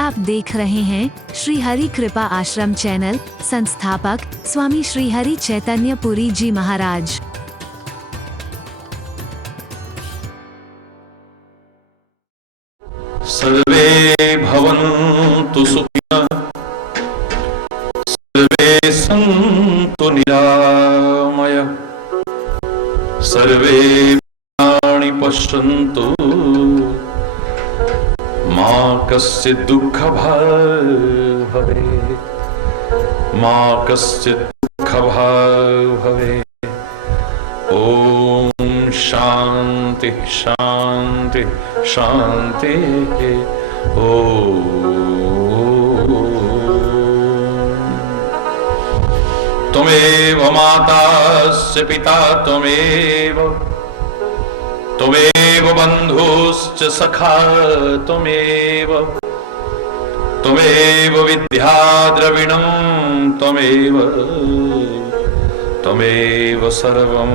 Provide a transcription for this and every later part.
आप देख रहे हैं श्री हरि कृपा आश्रम चैनल। संस्थापक स्वामी श्री हरि चैतन्य पुरी जी महाराज। सर्वे भवन्तु सुखिनः, सर्वे सन्तु निरामयाः, सर्वे प्राणि पश्यन्तु मा कस्य दुःखभाग् भवेत्, मा कस्य दुःखभाग् भवेत्। ओम शांति शांति शांति। ओम त्वमेव मातास्य पिता त्वमेव, त्वमेव बन्धुश्च सखा त्वमेव, त्वमेव विद्या द्रविणं त्वमेव, त्वमेव सर्वं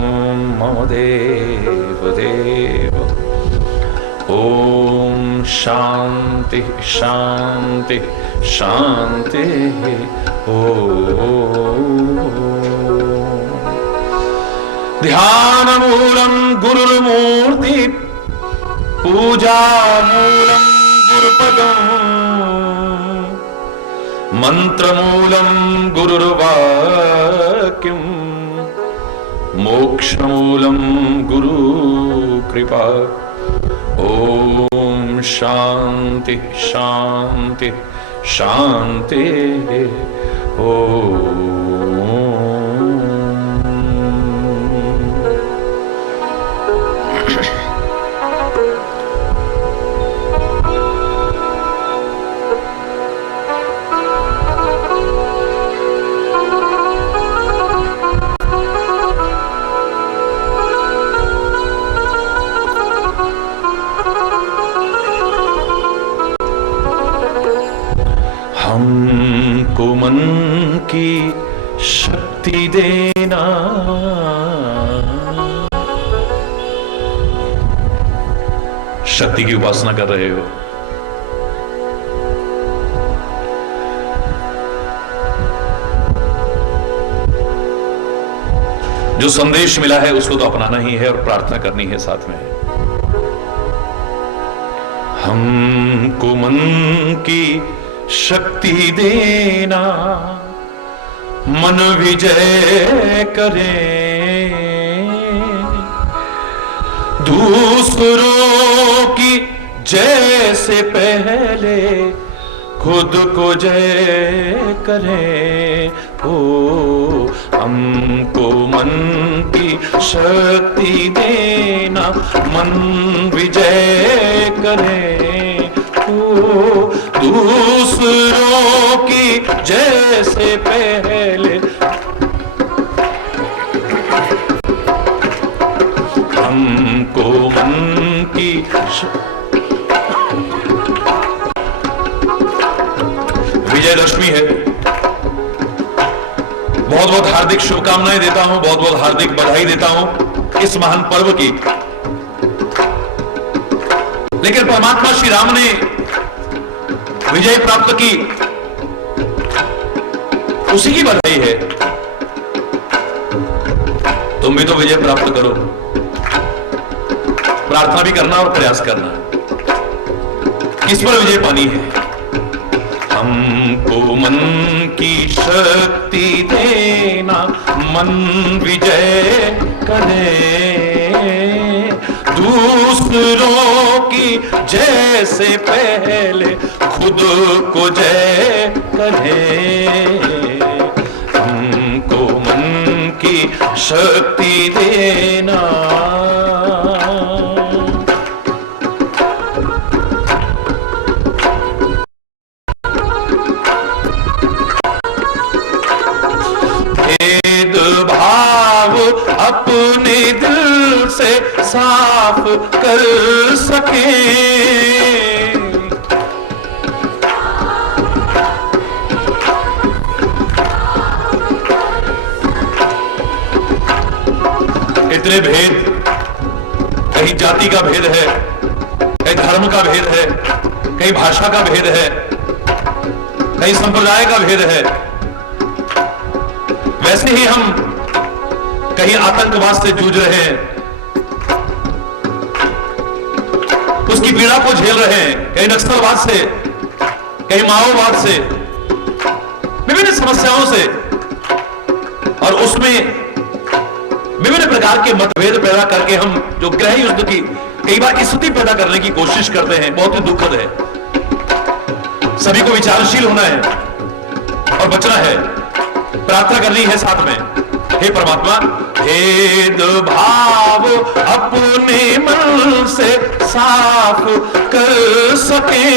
मम देव देव। ओम शांति शांति शांति। ध्यानमूलं गुरुर्मूर्ति, पूजामूलं गुरुपदम्, मंत्रमूलं गुरुर्वाक्यम्, मोक्षमूलं गुरु कृपा। ओम शांति शांति शांति। ओम हमको मन की शक्ति देना, शक्ति की उपासना कर रहे हो। जो संदेश मिला है उसको तो अपनाना ही है और प्रार्थना करनी है साथ में। हमको मन की शक्ति देना, मन विजय करें, दूसरों की जय से पहले खुद को जय करें। ओ हमको मन की शक्ति देना, मन विजय करें, दूसरों की जैसे पहले हमको मन की विजयदशमी है। बहुत बहुत हार्दिक शुभकामनाएं देता हूं, बहुत बहुत हार्दिक बधाई देता हूं इस महान पर्व की। लेकिन परमात्मा श्री राम ने विजय प्राप्त की, उसी की बधाई है। तुम भी तो विजय प्राप्त करो, प्रार्थना भी करना और प्रयास करना। किस पर विजय पानी है? हमको मन की शक्ति देना, मन विजय करे, दूसरों की जय से पहले खुद को जय करे। हमको मन की शक्ति देना, भेदभाव अपने दिल से साफ कर सके, इतने भेद, कहीं जाति का भेद है, कहीं धर्म का भेद है, कहीं भाषा का भेद है, कहीं संप्रदाय का भेद है, वैसे ही हम कहीं आतंकवाद से जूझ रहे हैं, उसकी पीड़ा को झेल रहे हैं, कहीं नक्सलवाद से, कहीं माओवाद से, विभिन्न समस्याओं से, और उसमें विभिन्न प्रकार के मतभेद पैदा करके हम जो गृह युद्ध की कई बार स्थिति पैदा करने की कोशिश करते हैं, बहुत ही दुखद है। सभी को विचारशील होना है और बचना है, प्रार्थना करनी है साथ में, हे परमात्मा भेद भाव अपने मन से साफ कर सके,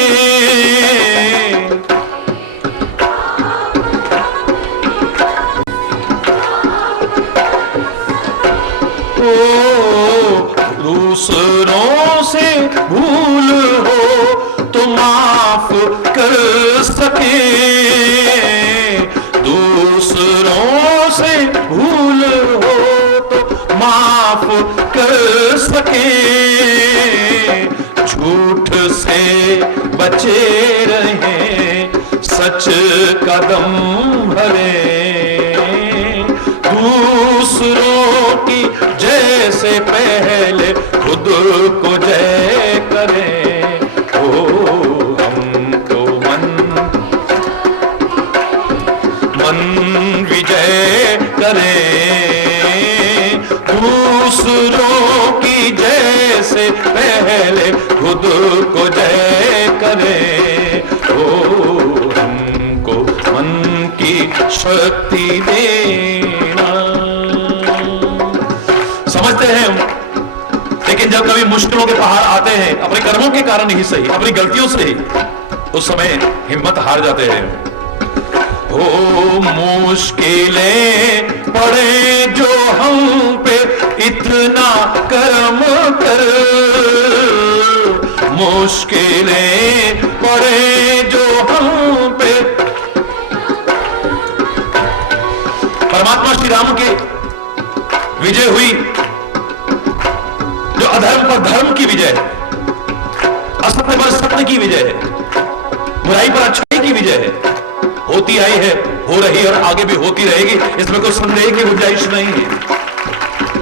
दूसरों से भूल हो तो माफ कर सके, दूसरों से भूल हो तो माफ कर सके, झूठ से बचे रहें, सच कदम भरे, दूसरों की जय से पहले खुद को जय करें, ओ हमको मन विजय करें, दूसरों की जय से पहले खुद को जय करें, ओ हमको मन की शक्ति देना। समझते हैं हम, लेकिन जब कभी मुश्किलों के पहाड़ आते हैं, अपने कर्मों के कारण ही सही, अपनी गलतियों से ही, उस समय हिम्मत हार जाते हैं। ओ मुश्किलें पड़े जो हम पे इतना कर्म कर, मुश्किलें पड़े जो हम पे, परमात्मा श्री राम की विजय हुई, जो अधर्म पर धर्म की विजय है, असत्य पर सत्य की विजय है, बुराई पर अच्छाई की विजय है, होती आई है, हो रही और आगे भी होती रहेगी, इसमें कोई संदेह की गुंजाइश नहीं है।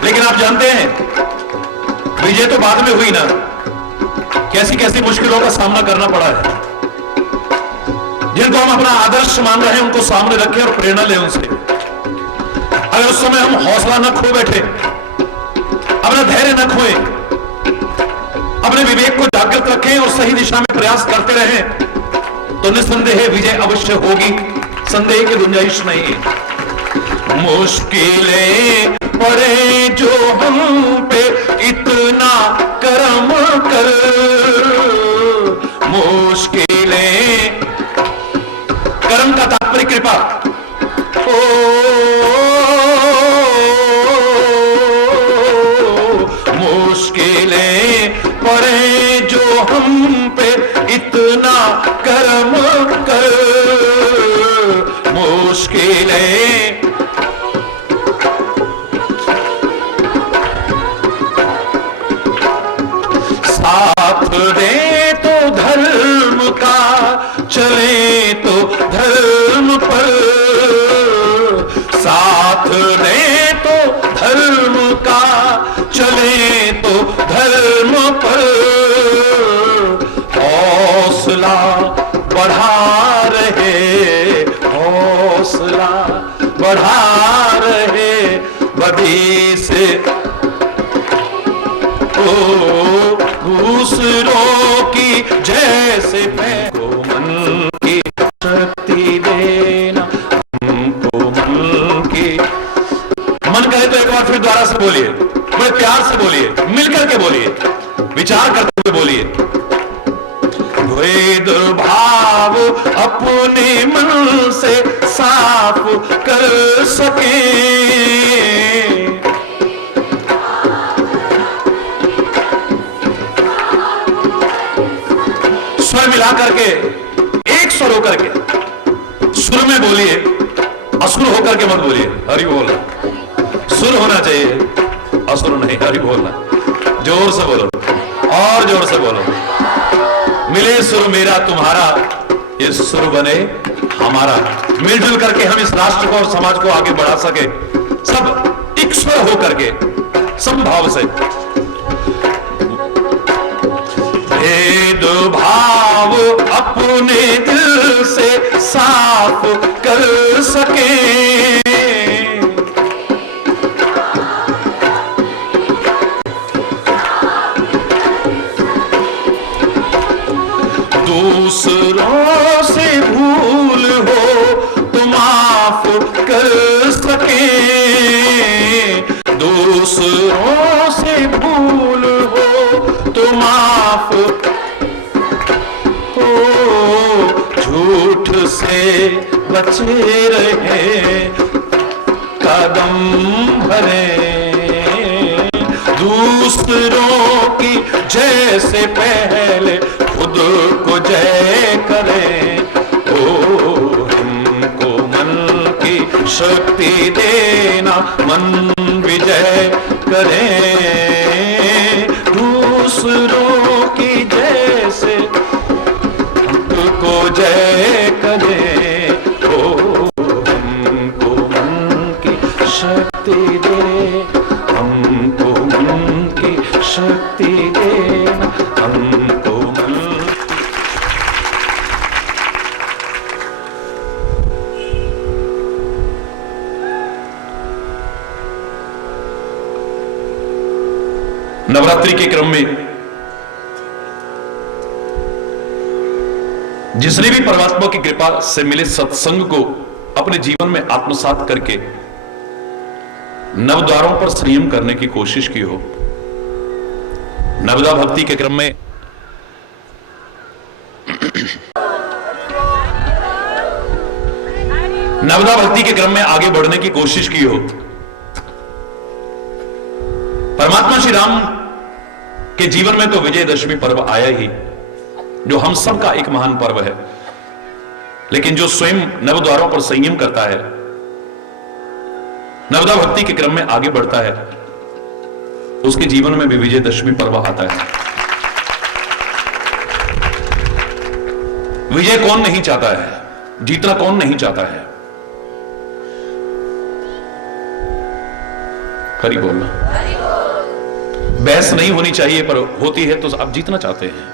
लेकिन आप जानते हैं विजय तो बाद में हुई ना, कैसी कैसी मुश्किलों का सामना करना पड़ा है। जिनको हम अपना आदर्श मान रहे हैं उनको सामने रखें और प्रेरणा लें उनसे। अगर उस समय हम हौसला न खो बैठे, अपना धैर्य न खोए, अपने विवेक को जागृत रखें और सही दिशा में प्रयास करते रहें, तो निस्संदेह विजय अवश्य होगी, संदेह की गुंजाइश नहीं है। मुश्किलें पड़े जो हम पे इतना कर्म कर, मुश्किलें, कर्म का तात्पर्य कृपा, ओ मुश्किलें पड़े जो हम पे इतना कर्म कर, मुश्किलें, साथ दे तो धर्म का, चले तो धर्म पर, साथ दे तो धर्म का, चले तो धर्म पर, हौसला बढ़ा रहे, हौसला बढ़ा रहे, बदी से दूसरों की जैसे को मन की शक्ति देना, हमको मन की, मन कहे तो एक बार फिर द्वारा से बोलिए, बड़े प्यार से बोलिए, मिलकर के बोलिए, विचार करते हुए बोलिए। भेद भाव अपने मन से साफ कर सके, स्वर मिला करके, एक स्वर होकर के सुर में बोलिए, असुर होकर के मत बोलिए। हरि बोल, सुर होना चाहिए, असुर नहीं। हरि बोलना, जोर से बोलो और जोर से बोलो। मिले सुर मेरा तुम्हारा, ये सुर बने हमारा मिलजुल करके हम इस राष्ट्र को और समाज को आगे बढ़ा सके, सब एक स्वर होकर के समभाव से, भेदभाव अपने दिल से साफ कर सके, दूसरों से भूल हो तो माफ कर सके, दूसरों से भूल हो तो माफ हो, झूठ से बचे रहे कदम भरे, दूसरों की जय से पहले खुद को जय करें, ओ हमको मन की शक्ति देना, मन विजय करें, दूसरों की जय से खुद को जय करें, ओ हमको मन की शक्ति दे, हमको मन की शक्ति देना, हमको मन। नवरात्रि के क्रम में जिसने भी परमात्मा की कृपा से मिले सत्संग को अपने जीवन में आत्मसात करके नवद्वारों पर संयम करने की कोशिश की हो, नवदा भक्ति के क्रम में नवदा भक्ति के क्रम में आगे बढ़ने की कोशिश की हो, परमात्मा श्री राम के जीवन में तो विजयदशमी पर्व आया ही, जो हम सब का एक महान पर्व है, लेकिन जो स्वयं नवद्वारों पर संयम करता है, नवदा भक्ति के क्रम में आगे बढ़ता है, उसके जीवन में भी विजयदशमी पर्व आता है। विजय कौन नहीं चाहता है, जीतना कौन नहीं चाहता है, खरी बोलना। बहस नहीं होनी चाहिए पर होती है तो आप जीतना चाहते हैं,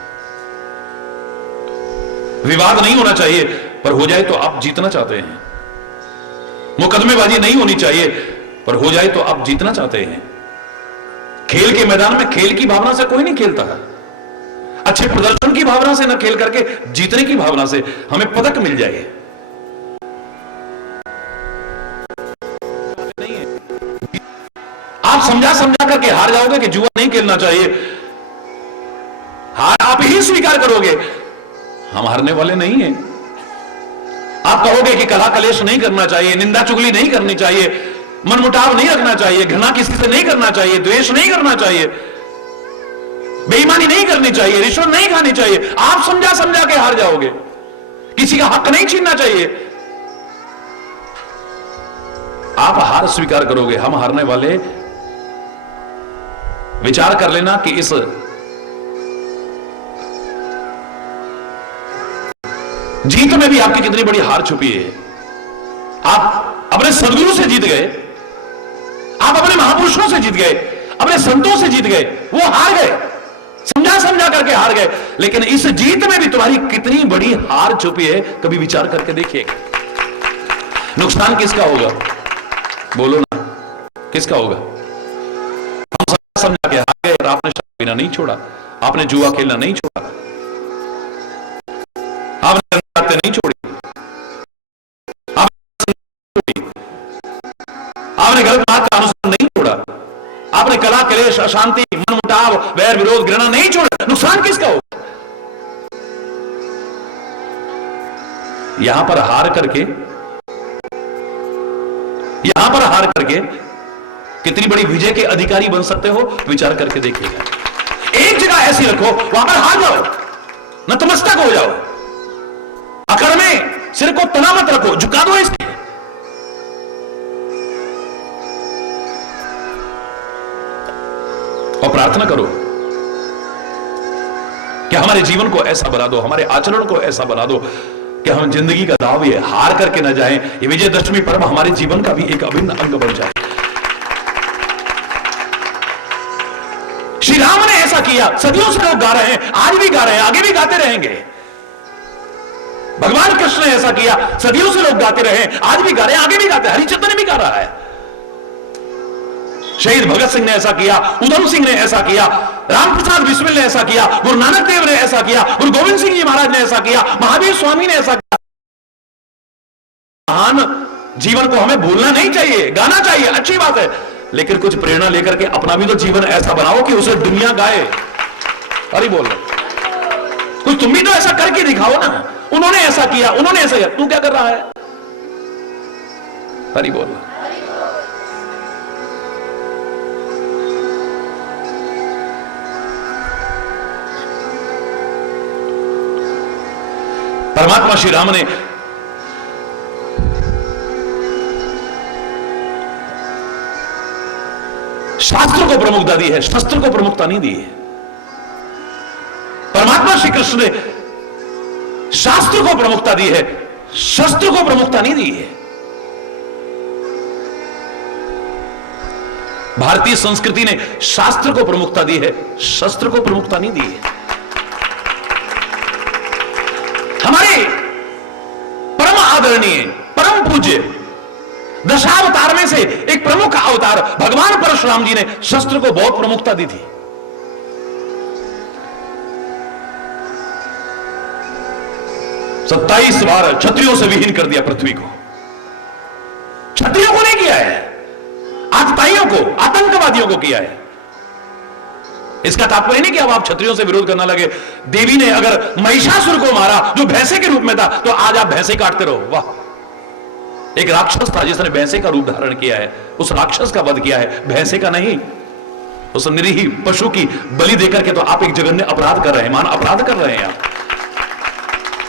विवाद नहीं होना चाहिए पर हो जाए तो आप जीतना चाहते हैं, मुकदमेबाजी नहीं होनी चाहिए पर हो जाए तो आप जीतना चाहते हैं। खेल के मैदान में खेल की भावना से कोई नहीं खेलता है, अच्छे प्रदर्शन की भावना से न खेल करके जीतने की भावना से हमें पदक मिल जाए, आप समझा समझा करके हार जाओगे कि जुआ नहीं खेलना चाहिए, हार आप ही स्वीकार करोगे, हम हारने वाले नहीं हैं। आप कहोगे कि कलह कलेश नहीं करना चाहिए, निंदा चुगली नहीं करनी चाहिए, मनमुटाव नहीं रखना चाहिए, घृणा किसी से नहीं करना चाहिए, द्वेष नहीं करना चाहिए, बेईमानी नहीं करनी चाहिए, रिश्वत नहीं खानी चाहिए, आप समझा समझा के हार जाओगे, किसी का हक नहीं छीनना चाहिए, आप हार स्वीकार करोगे, हम हारने वाले। विचार कर लेना कि इस जीत में भी आपकी कितनी बड़ी हार छुपी है। आप अपने सदगुरु से जीत गए, आप अपने महापुरुषों से जीत गए, अपने संतों से जीत गए, वो हार गए, समझा समझा करके हार गए, लेकिन इस जीत में भी तुम्हारी कितनी बड़ी हार छुपी है, कभी विचार करके देखिएगा। नुकसान किसका होगा, बोलो ना, किसका होगा? हम समझा समझा के हार गए और आपने शराब पीना नहीं छोड़ा, आपने जुआ खेलना नहीं छोड़ा, आपने बातें नहीं छोड़ी, आपने गलत बात का अनुसरण नहीं छोड़ा, आपने कलह कलेश अशांति मनमुटाव वैर विरोध घृणा नहीं छोड़ा, नुकसान किसका होगा? यहां पर हार करके कितनी बड़ी विजय के अधिकारी बन सकते हो, विचार करके देखिएगा। एक जगह ऐसी रखो वहां पर हार जाओ, नतमस्तक हो जाओ, अकड़ में सिर को तना मत रखो, झुका दो इसके। और प्रार्थना करो कि हमारे जीवन को ऐसा बना दो, हमारे आचरण को ऐसा बना दो कि हम जिंदगी का दाव ये हार करके न जाएं, ये विजयदशमी पर्व हमारे जीवन का भी एक अभिन्न अंग बन जाए। श्री राम ने ऐसा किया, सदियों से लोग गा रहे हैं, आज भी गा रहे हैं, आगे भी गाते रहेंगे। भगवान कृष्ण ने ऐसा किया, सदियों से लोग गाते रहे, आज भी गा रहे हैं, आगे भी गाते हैं। हरिश्चंद्र ने भी गा रहा है, शहीद भगत सिंह ने ऐसा किया, उधम सिंह ने ऐसा किया, रामप्रसाद बिस्मिल ने ऐसा किया, गुरु नानक देव ने ऐसा किया, गुरु गोविंद सिंह जी महाराज ने ऐसा किया, महावीर स्वामी ने ऐसा किया। महान जीवन को हमें भूलना नहीं चाहिए, गाना चाहिए, अच्छी बात है, लेकिन कुछ प्रेरणा लेकर के अपना भी तो जीवन ऐसा बनाओ कि उसे दुनिया गाए। अरे बोल रहे कुछ तुम भी तो ऐसा करके दिखाओ ना। उन्होंने ऐसा किया, उन्होंने ऐसा किया, तू क्या कर रहा है? अरे बोल रहा। परमात्मा श्री राम ने शास्त्र को प्रमुखता दी है, शस्त्र को प्रमुखता नहीं दी है। परमात्मा श्री कृष्ण ने शास्त्र को प्रमुखता दी है, शस्त्र को प्रमुखता नहीं दी है। भारतीय संस्कृति ने शास्त्र को प्रमुखता दी है, शस्त्र को प्रमुखता नहीं दी है। हमारे परम आदरणीय, परम पूज्य दशावतार में से एक प्रमुख अवतार भगवान परशुराम जी ने शस्त्र को बहुत प्रमुखता दी थी। सत्ताईस बार क्षत्रियों से विहीन कर दिया पृथ्वी को। क्षत्रियों को नहीं किया है, आतताइयों को, आतंकवादियों को किया है। इसका तात्पर्य नहीं कि अब आप क्षत्रियों से विरोध करना लगे। देवी ने अगर महिषासुर को मारा जो भैंसे के रूप में था, तो आज आप भैंसे काटते रहो। वाह, एक राक्षस था जिसने भैंसे का रूप धारण किया है, उस राक्षस का वध किया है, भैंसे का नहीं। उस निरीह पशु की बलि देकर के तो आप एक जघन्य अपराध कर रहे हैं, मान अपराध कर रहे हैं आप।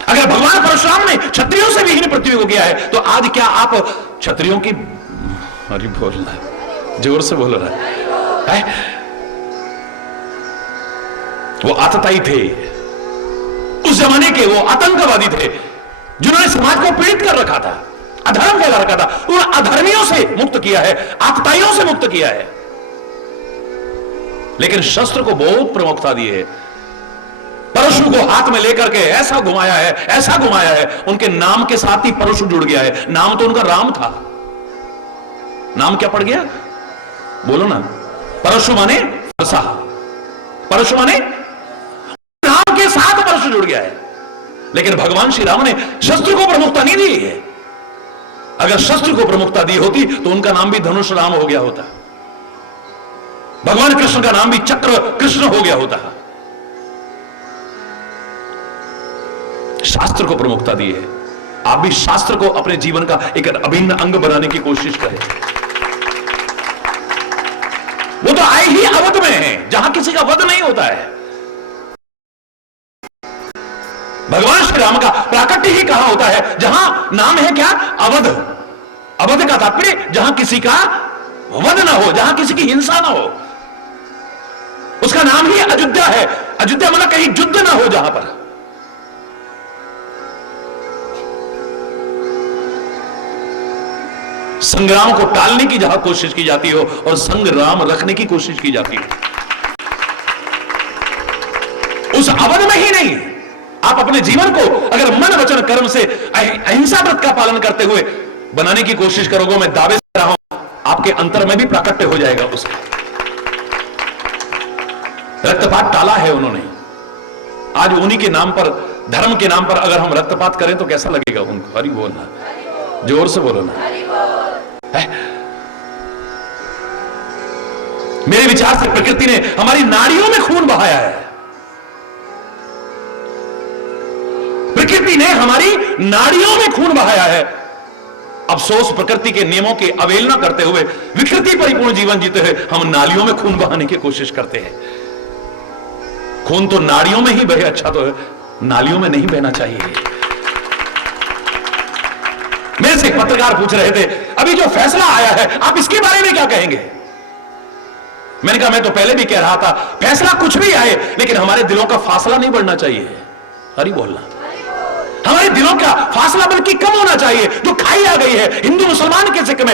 अगर भगवान परशुराम ने क्षत्रियों से विहीन पृथ्वी को किया है, तो आज क्या आप क्षत्रियों की, अरे बोल रहा है, जोर से बोल रहा है। वो आतताई थे, उस जमाने के वो आतंकवादी थे जिन्होंने समाज को पीड़ित कर रखा था, अधर्म फैला रखा था। उन अधर्मियों से मुक्त किया है, आतताइयों से मुक्त किया है, लेकिन शस्त्र को बहुत प्रमुखता दी है। परशु को हाथ में लेकर के ऐसा घुमाया है, ऐसा घुमाया है, उनके नाम के साथ ही परशु जुड़ गया है। नाम तो उनका राम था, नाम क्या पड़ गया? बोलो ना। परशु माने फरसा, परशु माने नाम के साथ परशु जुड़ गया है। लेकिन भगवान श्री राम ने शस्त्र को प्रमुखता नहीं दी है। अगर शस्त्र को प्रमुखता दी होती तो उनका नाम भी धनुष राम हो गया होता, भगवान कृष्ण का नाम भी चक्र कृष्ण हो गया होता। शास्त्र को प्रमुखता दी है। आप भी शास्त्र को अपने जीवन का एक अभिन्न अंग बनाने की कोशिश करें। वो तो आए ही अवध में है जहां किसी का वध नहीं होता है। भगवान श्री राम का प्राकट्य ही कहां होता है? जहां नाम है क्या? अवध। अवध का तात्पर्य जहां किसी का वध ना हो, जहां किसी की हिंसा ना हो, उसका नाम ही अयोध्या है। अयोध्या मतलब कहीं युद्ध ना हो, जहां पर संग्राम को टालने की जहां कोशिश की जाती हो और संग्राम रखने की कोशिश की जाती हो, उस अवध में ही नहीं। आप अपने जीवन को अगर मन वचन कर्म से अहिंसा व्रत का पालन करते हुए बनाने की कोशिश करोगे, मैं दावे से रहा हूं आपके अंतर में भी प्राकट्य हो जाएगा उसका। रक्तपात टाला है उन्होंने, आज उन्हीं के नाम पर, धर्म के नाम पर अगर हम रक्तपात करें तो कैसा लगेगा उनको? हरि बोलना, जोर से बोलो ना। मेरे विचार से प्रकृति ने हमारी नाड़ियों में खून बहाया है। प्रकृति ने हमारी नाड़ियों में खून बहाया है। अफसोस प्रकृति के नियमों की अवहेलना करते हुए, विकृति परिपूर्ण जीवन जीते हुए हम नालियों में खून बहाने की कोशिश करते हैं। खून तो नाड़ियों में ही बहे, अच्छा तो नालियों में नहीं बहना चाहिए। मेरे से एक पत्रकार पूछ रहे थे, अभी जो फैसला आया है आप इसके बारे में क्या कहेंगे? मैंने कहा, मैं तो पहले भी कह रहा था, फैसला कुछ भी आए लेकिन हमारे दिलों का फासला नहीं बढ़ना चाहिए। हरि बोलना। हमारे दिलों का फासला बल्कि कम होना चाहिए। जो खाई आ गई है हिंदू मुसलमान के सिख में,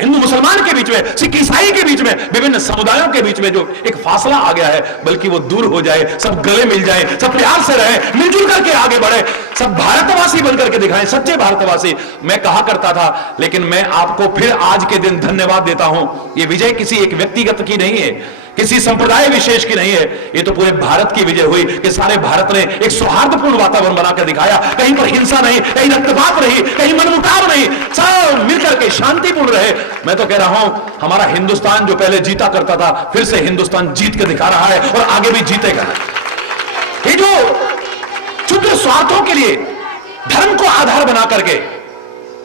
हिंदू मुसलमान के बीच में, सिख ईसाई के बीच में, विभिन्न समुदायों के बीच में जो एक फासला आ गया है, बल्कि वो दूर हो जाए, सब गले मिल जाए, सब प्यार से रहे, मिलजुल करके आगे बढ़े, सब भारतवासी बनकर के दिखाएं, सच्चे भारतवासी। मैं कहा करता था, लेकिन मैं आपको फिर आज के दिन धन्यवाद देता हूं। ये विजय किसी एक व्यक्तिगत की नहीं है, किसी संप्रदाय विशेष की नहीं है, ये तो पूरे भारत की विजय हुई कि सारे भारत ने एक सौहार्दपूर्ण वातावरण बनाकर दिखाया। कहीं पर हिंसा नहीं, कहीं रक्तपात नहीं, कहीं मनमुटाव नहीं, सब मिलकर के शांतिपूर्ण रहे। मैं तो कह रहा हूं, हमारा हिंदुस्तान जो पहले जीता करता था, फिर से हिंदुस्तान जीत के दिखा रहा है और आगे भी जीतेगा। ये जो क्षुद्र स्वार्थों के लिए धर्म को आधार बना करके,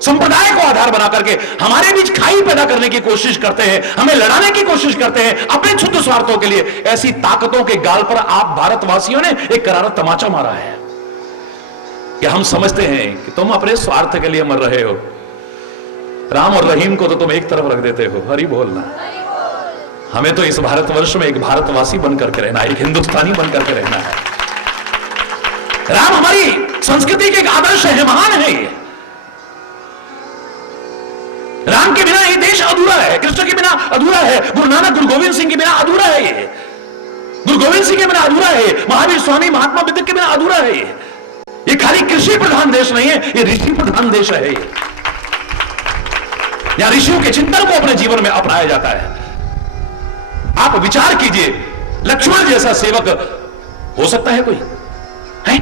संप्रदाय को आधार बना करके हमारे बीच खाई पैदा करने की कोशिश करते हैं, हमें लड़ाने की कोशिश करते हैं अपने क्षुद्र स्वार्थों के लिए, ऐसी ताकतों के गाल पर आप भारतवासियों ने एक करारा तमाचा मारा है कि हम समझते हैं कि तुम अपने स्वार्थ के लिए मर रहे हो। राम और रहीम को तो तुम एक तरफ रख देते हो, हरि बोलना। हमें तो इस भारतवर्ष में एक भारतवासी बनकर के रहना है, एक हिंदुस्तानी बनकर के रहना है। राम हमारी संस्कृति के एक आदर्श है, महान है। राम के बिना ये देश अधूरा है, कृष्ण के बिना अधूरा है, गुरु नानक गुरु गोविंद सिंह के बिना अधूरा है, ये गुरु गोविंद सिंह के बिना अधूरा है, महावीर स्वामी महात्मा बुद्ध के बिना अधूरा है। ये खाली कृषि प्रधान देश नहीं है, ये ऋषि प्रधान देश है। यहां ऋषियों के चिंतन को अपने जीवन में अपनाया जाता है। आप विचार कीजिए, लक्ष्मण जैसा सेवक हो सकता है कोई? है?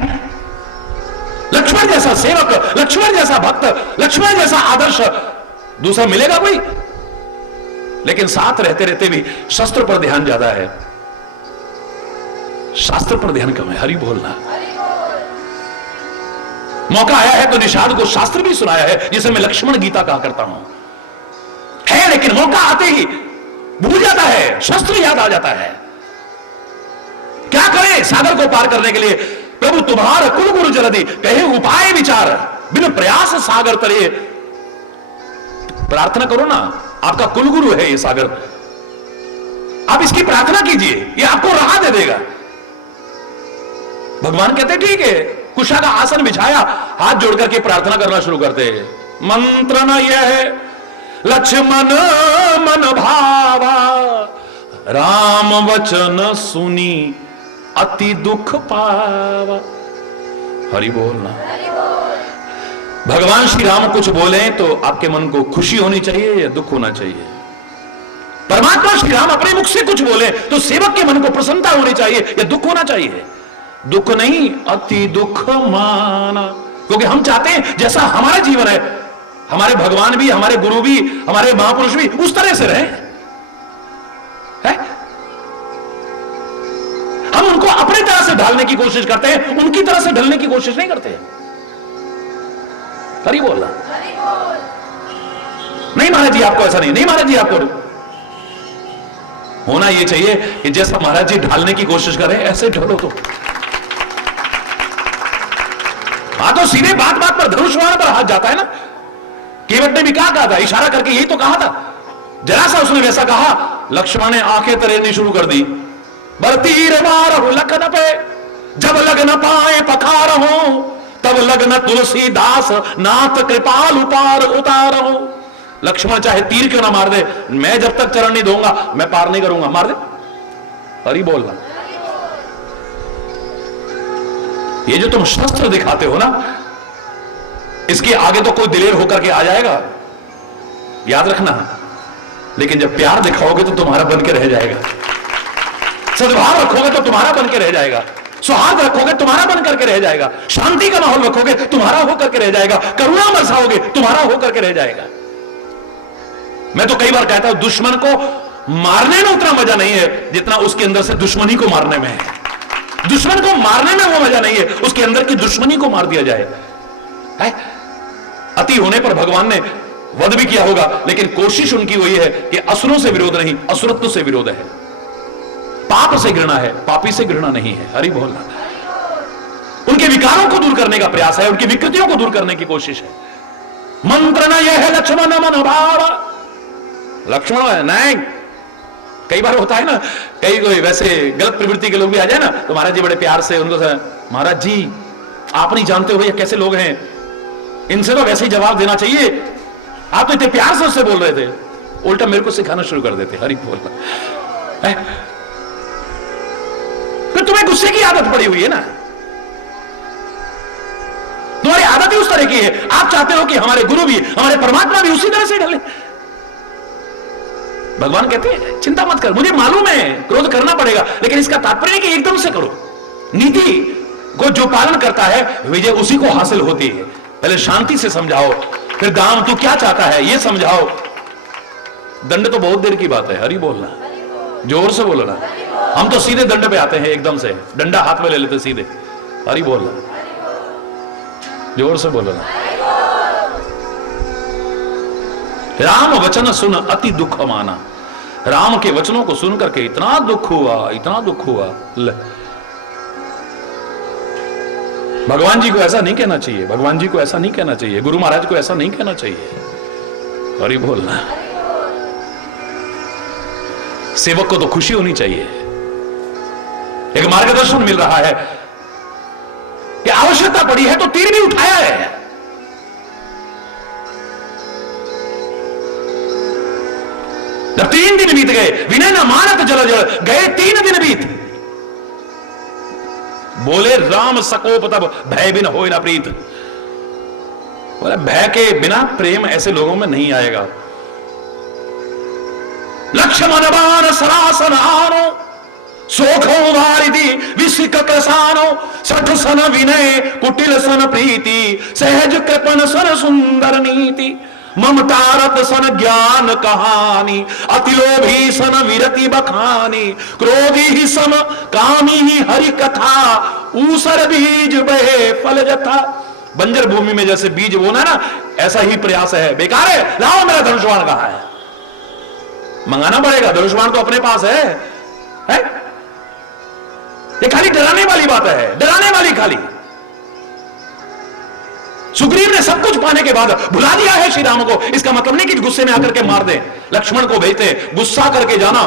लक्ष्मण जैसा सेवक, लक्ष्मण जैसा भक्त, लक्ष्मण जैसा आदर्श दूसरा मिलेगा कोई? लेकिन साथ रहते रहते भी शस्त्र पर ध्यान ज्यादा है, शास्त्र पर ध्यान कम है। हरि बोलना। मौका आया है तो निषाद को शास्त्र भी सुनाया है, जिसे मैं लक्ष्मण गीता कहा करता हूं, है, लेकिन मौका आते ही भूल जाता है, शस्त्र याद आ जाता है। क्या करें सागर को पार करने के लिए? प्रभु तुम्हारा कुल गुरु जलधि कहे उपाय विचार, बिन प्रयास सागर तरे। प्रार्थना करो ना, आपका कुलगुरु है ये सागर, आप इसकी प्रार्थना कीजिए, ये आपको राह दे देगा। भगवान कहते ठीक है, कुशा का आसन बिछाया, हाथ जोड़कर के प्रार्थना करना शुरू करते हैं। मंत्र न यह है लक्ष्मण मन भावा, राम वचन सुनी अति दुख पावा। हरि बोलना। भगवान श्री राम कुछ बोले तो आपके मन को खुशी होनी चाहिए या दुख होना चाहिए? परमात्मा श्री राम अपने मुख से कुछ बोले तो सेवक के मन को प्रसन्नता होनी चाहिए या दुख होना चाहिए? दुख नहीं, अति दुख माना। क्योंकि हम चाहते हैं जैसा हमारा जीवन है, हमारे भगवान भी, हमारे गुरु भी, हमारे महापुरुष भी उस तरह से रहे है? हम उनको अपनी तरह से ढालने की कोशिश करते हैं, उनकी तरह से ढलने की कोशिश नहीं करते। हरि बोलना। नहीं महाराज जी आपको ऐसा नहीं, नहीं महाराज जी आपको होना यह चाहिए कि जैसा महाराज जी ढालने की कोशिश करें ऐसे ढलो। तो हाँ, तो सीधे बात बात पर धनुष्वाण पर हाथ जाता है ना। केवट ने भी कहा था, इशारा करके यही तो कहा था। जरा सा उसने वैसा कहा, लक्ष्मण ने आंखें तरेनी शुरू कर दी। बरतीर मारहु लखन पे, जब लग न पाए पखार हो, तब लग्न तुलसीदास नाथ कृपाल उपार उतारो। लक्ष्मण चाहे तीर क्यों ना मार दे, मैं जब तक चरण नहीं दूंगा मैं पार नहीं करूंगा। मार दे। हरि बोलना। ये जो तुम शस्त्र दिखाते हो ना, इसके आगे तो कोई दिलेर होकर के आ जाएगा, याद रखना। लेकिन जब प्यार दिखाओगे तो तुम्हारा बन के रह जाएगा, सद्भाव रखोगे तो तुम्हारा बन के रह जाएगा, सौहार्द रखोगे तुम्हारा बन करके रह जाएगा, शांति का माहौल रखोगे तुम्हारा होकर के रह जाएगा, करुणा बरसाओगे तुम्हारा होकर के रह जाएगा। मैं तो कई बार कहता हूं, दुश्मन को मारने में उतना मजा नहीं है जितना उसके अंदर से दुश्मनी को मारने में है। दुश्मन को मारने में वो मजा नहीं है, उसके अंदर की दुश्मनी को मार दिया जाए। है? अति होने पर भगवान ने वध भी किया होगा, लेकिन कोशिश उनकी वही है कि असुरों से विरोध नहीं, असुरत्व से विरोध है। पाप से घृणा है, पापी से घृणा नहीं है। हरि बोलना। उनके विकारों को दूर करने का प्रयास है, उनकी विकृतियों को दूर करने की कोशिश है। मंत्र न यह है लक्ष्मण मन भाव। लक्ष्मण नहीं, कई बार होता है ना, कई कोई वैसे गलत प्रवृत्ति के लोग भी आ जाए ना, तो महाराज जी बड़े प्यार से उनको, महाराज जी आप नहीं जानते हो ये कैसे लोग हैं, इनसे तो वैसे ही जवाब देना चाहिए। आप तो इतने प्यार से उससे बोल रहे थे, उल्टा मेरे को सिखाना शुरू कर देते, हरी बोल। तो तुम्हें गुस्से की आदत पड़ी हुई है ना, तुम्हारी आदत ही उस तरह की है। आप चाहते हो कि हमारे गुरु भी, हमारे परमात्मा भी उसी तरह से ढले। भगवान कहते हैं चिंता मत कर, मुझे मालूम है क्रोध करना पड़ेगा, लेकिन इसका तात्पर्य नहीं कि एकदम से करो। नीति को जो पालन करता है विजय उसी को हासिल होती है। पहले शांति से समझाओ, फिर दाम तू क्या चाहता है ये समझाओ। दंड तो बहुत देर की बात है, हरी बोलना, जोर से बोलना। हम तो सीधे दंड पे आते हैं, एकदम से डंडा हाथ में ले लेते सीधे, हरी बोलना, जोर से बोलना। राम वचन सुन अति दुख माना, राम के वचनों को सुन करके इतना दुख हुआ, इतना दुख हुआ। भगवान जी को ऐसा नहीं कहना चाहिए, भगवान जी को ऐसा नहीं कहना चाहिए, गुरु महाराज को ऐसा नहीं कहना चाहिए, हरि बोलना। सेवक को तो खुशी होनी चाहिए, एक मार्गदर्शन मिल रहा है कि आवश्यकता पड़ी है तो तीर भी उठाया है। जब 3 दिन बीत गए, विनय न मानत जल जल, गए 3 दिन बीत। बोले राम सकोप तब भय बिन होय न प्रीत। बोले भय के बिना प्रेम ऐसे लोगों में नहीं आएगा। लक्ष्मण बाण सरासन आनो, सोखो वारिधि विसिक कृसानो, सठ सन विनय कुटिल सन प्रीति, सहज कृपण सन सुंदर नीति, ममतारत सन ज्ञान कहानी, अतिलोभी सन विरति बखानी, क्रोधी ही सम कामी ही हरि कथा, ऊसर बीज बहे फल जथा। बंजर भूमि में जैसे बीज बोना ना, ऐसा ही प्रयास है। बेकार है, लाओ मेरा धनुष्वाण कहां है, मंगाना पड़ेगा। धनुष्वाण तो अपने पास है? ये खाली डराने वाली बात है, डराने वाली खाली। सुग्रीव ने सब कुछ पाने के बाद भुला दिया है श्री राम को। इसका मतलब नहीं कि गुस्से में आकर के मार दे। लक्ष्मण को भेजते, गुस्सा करके जाना,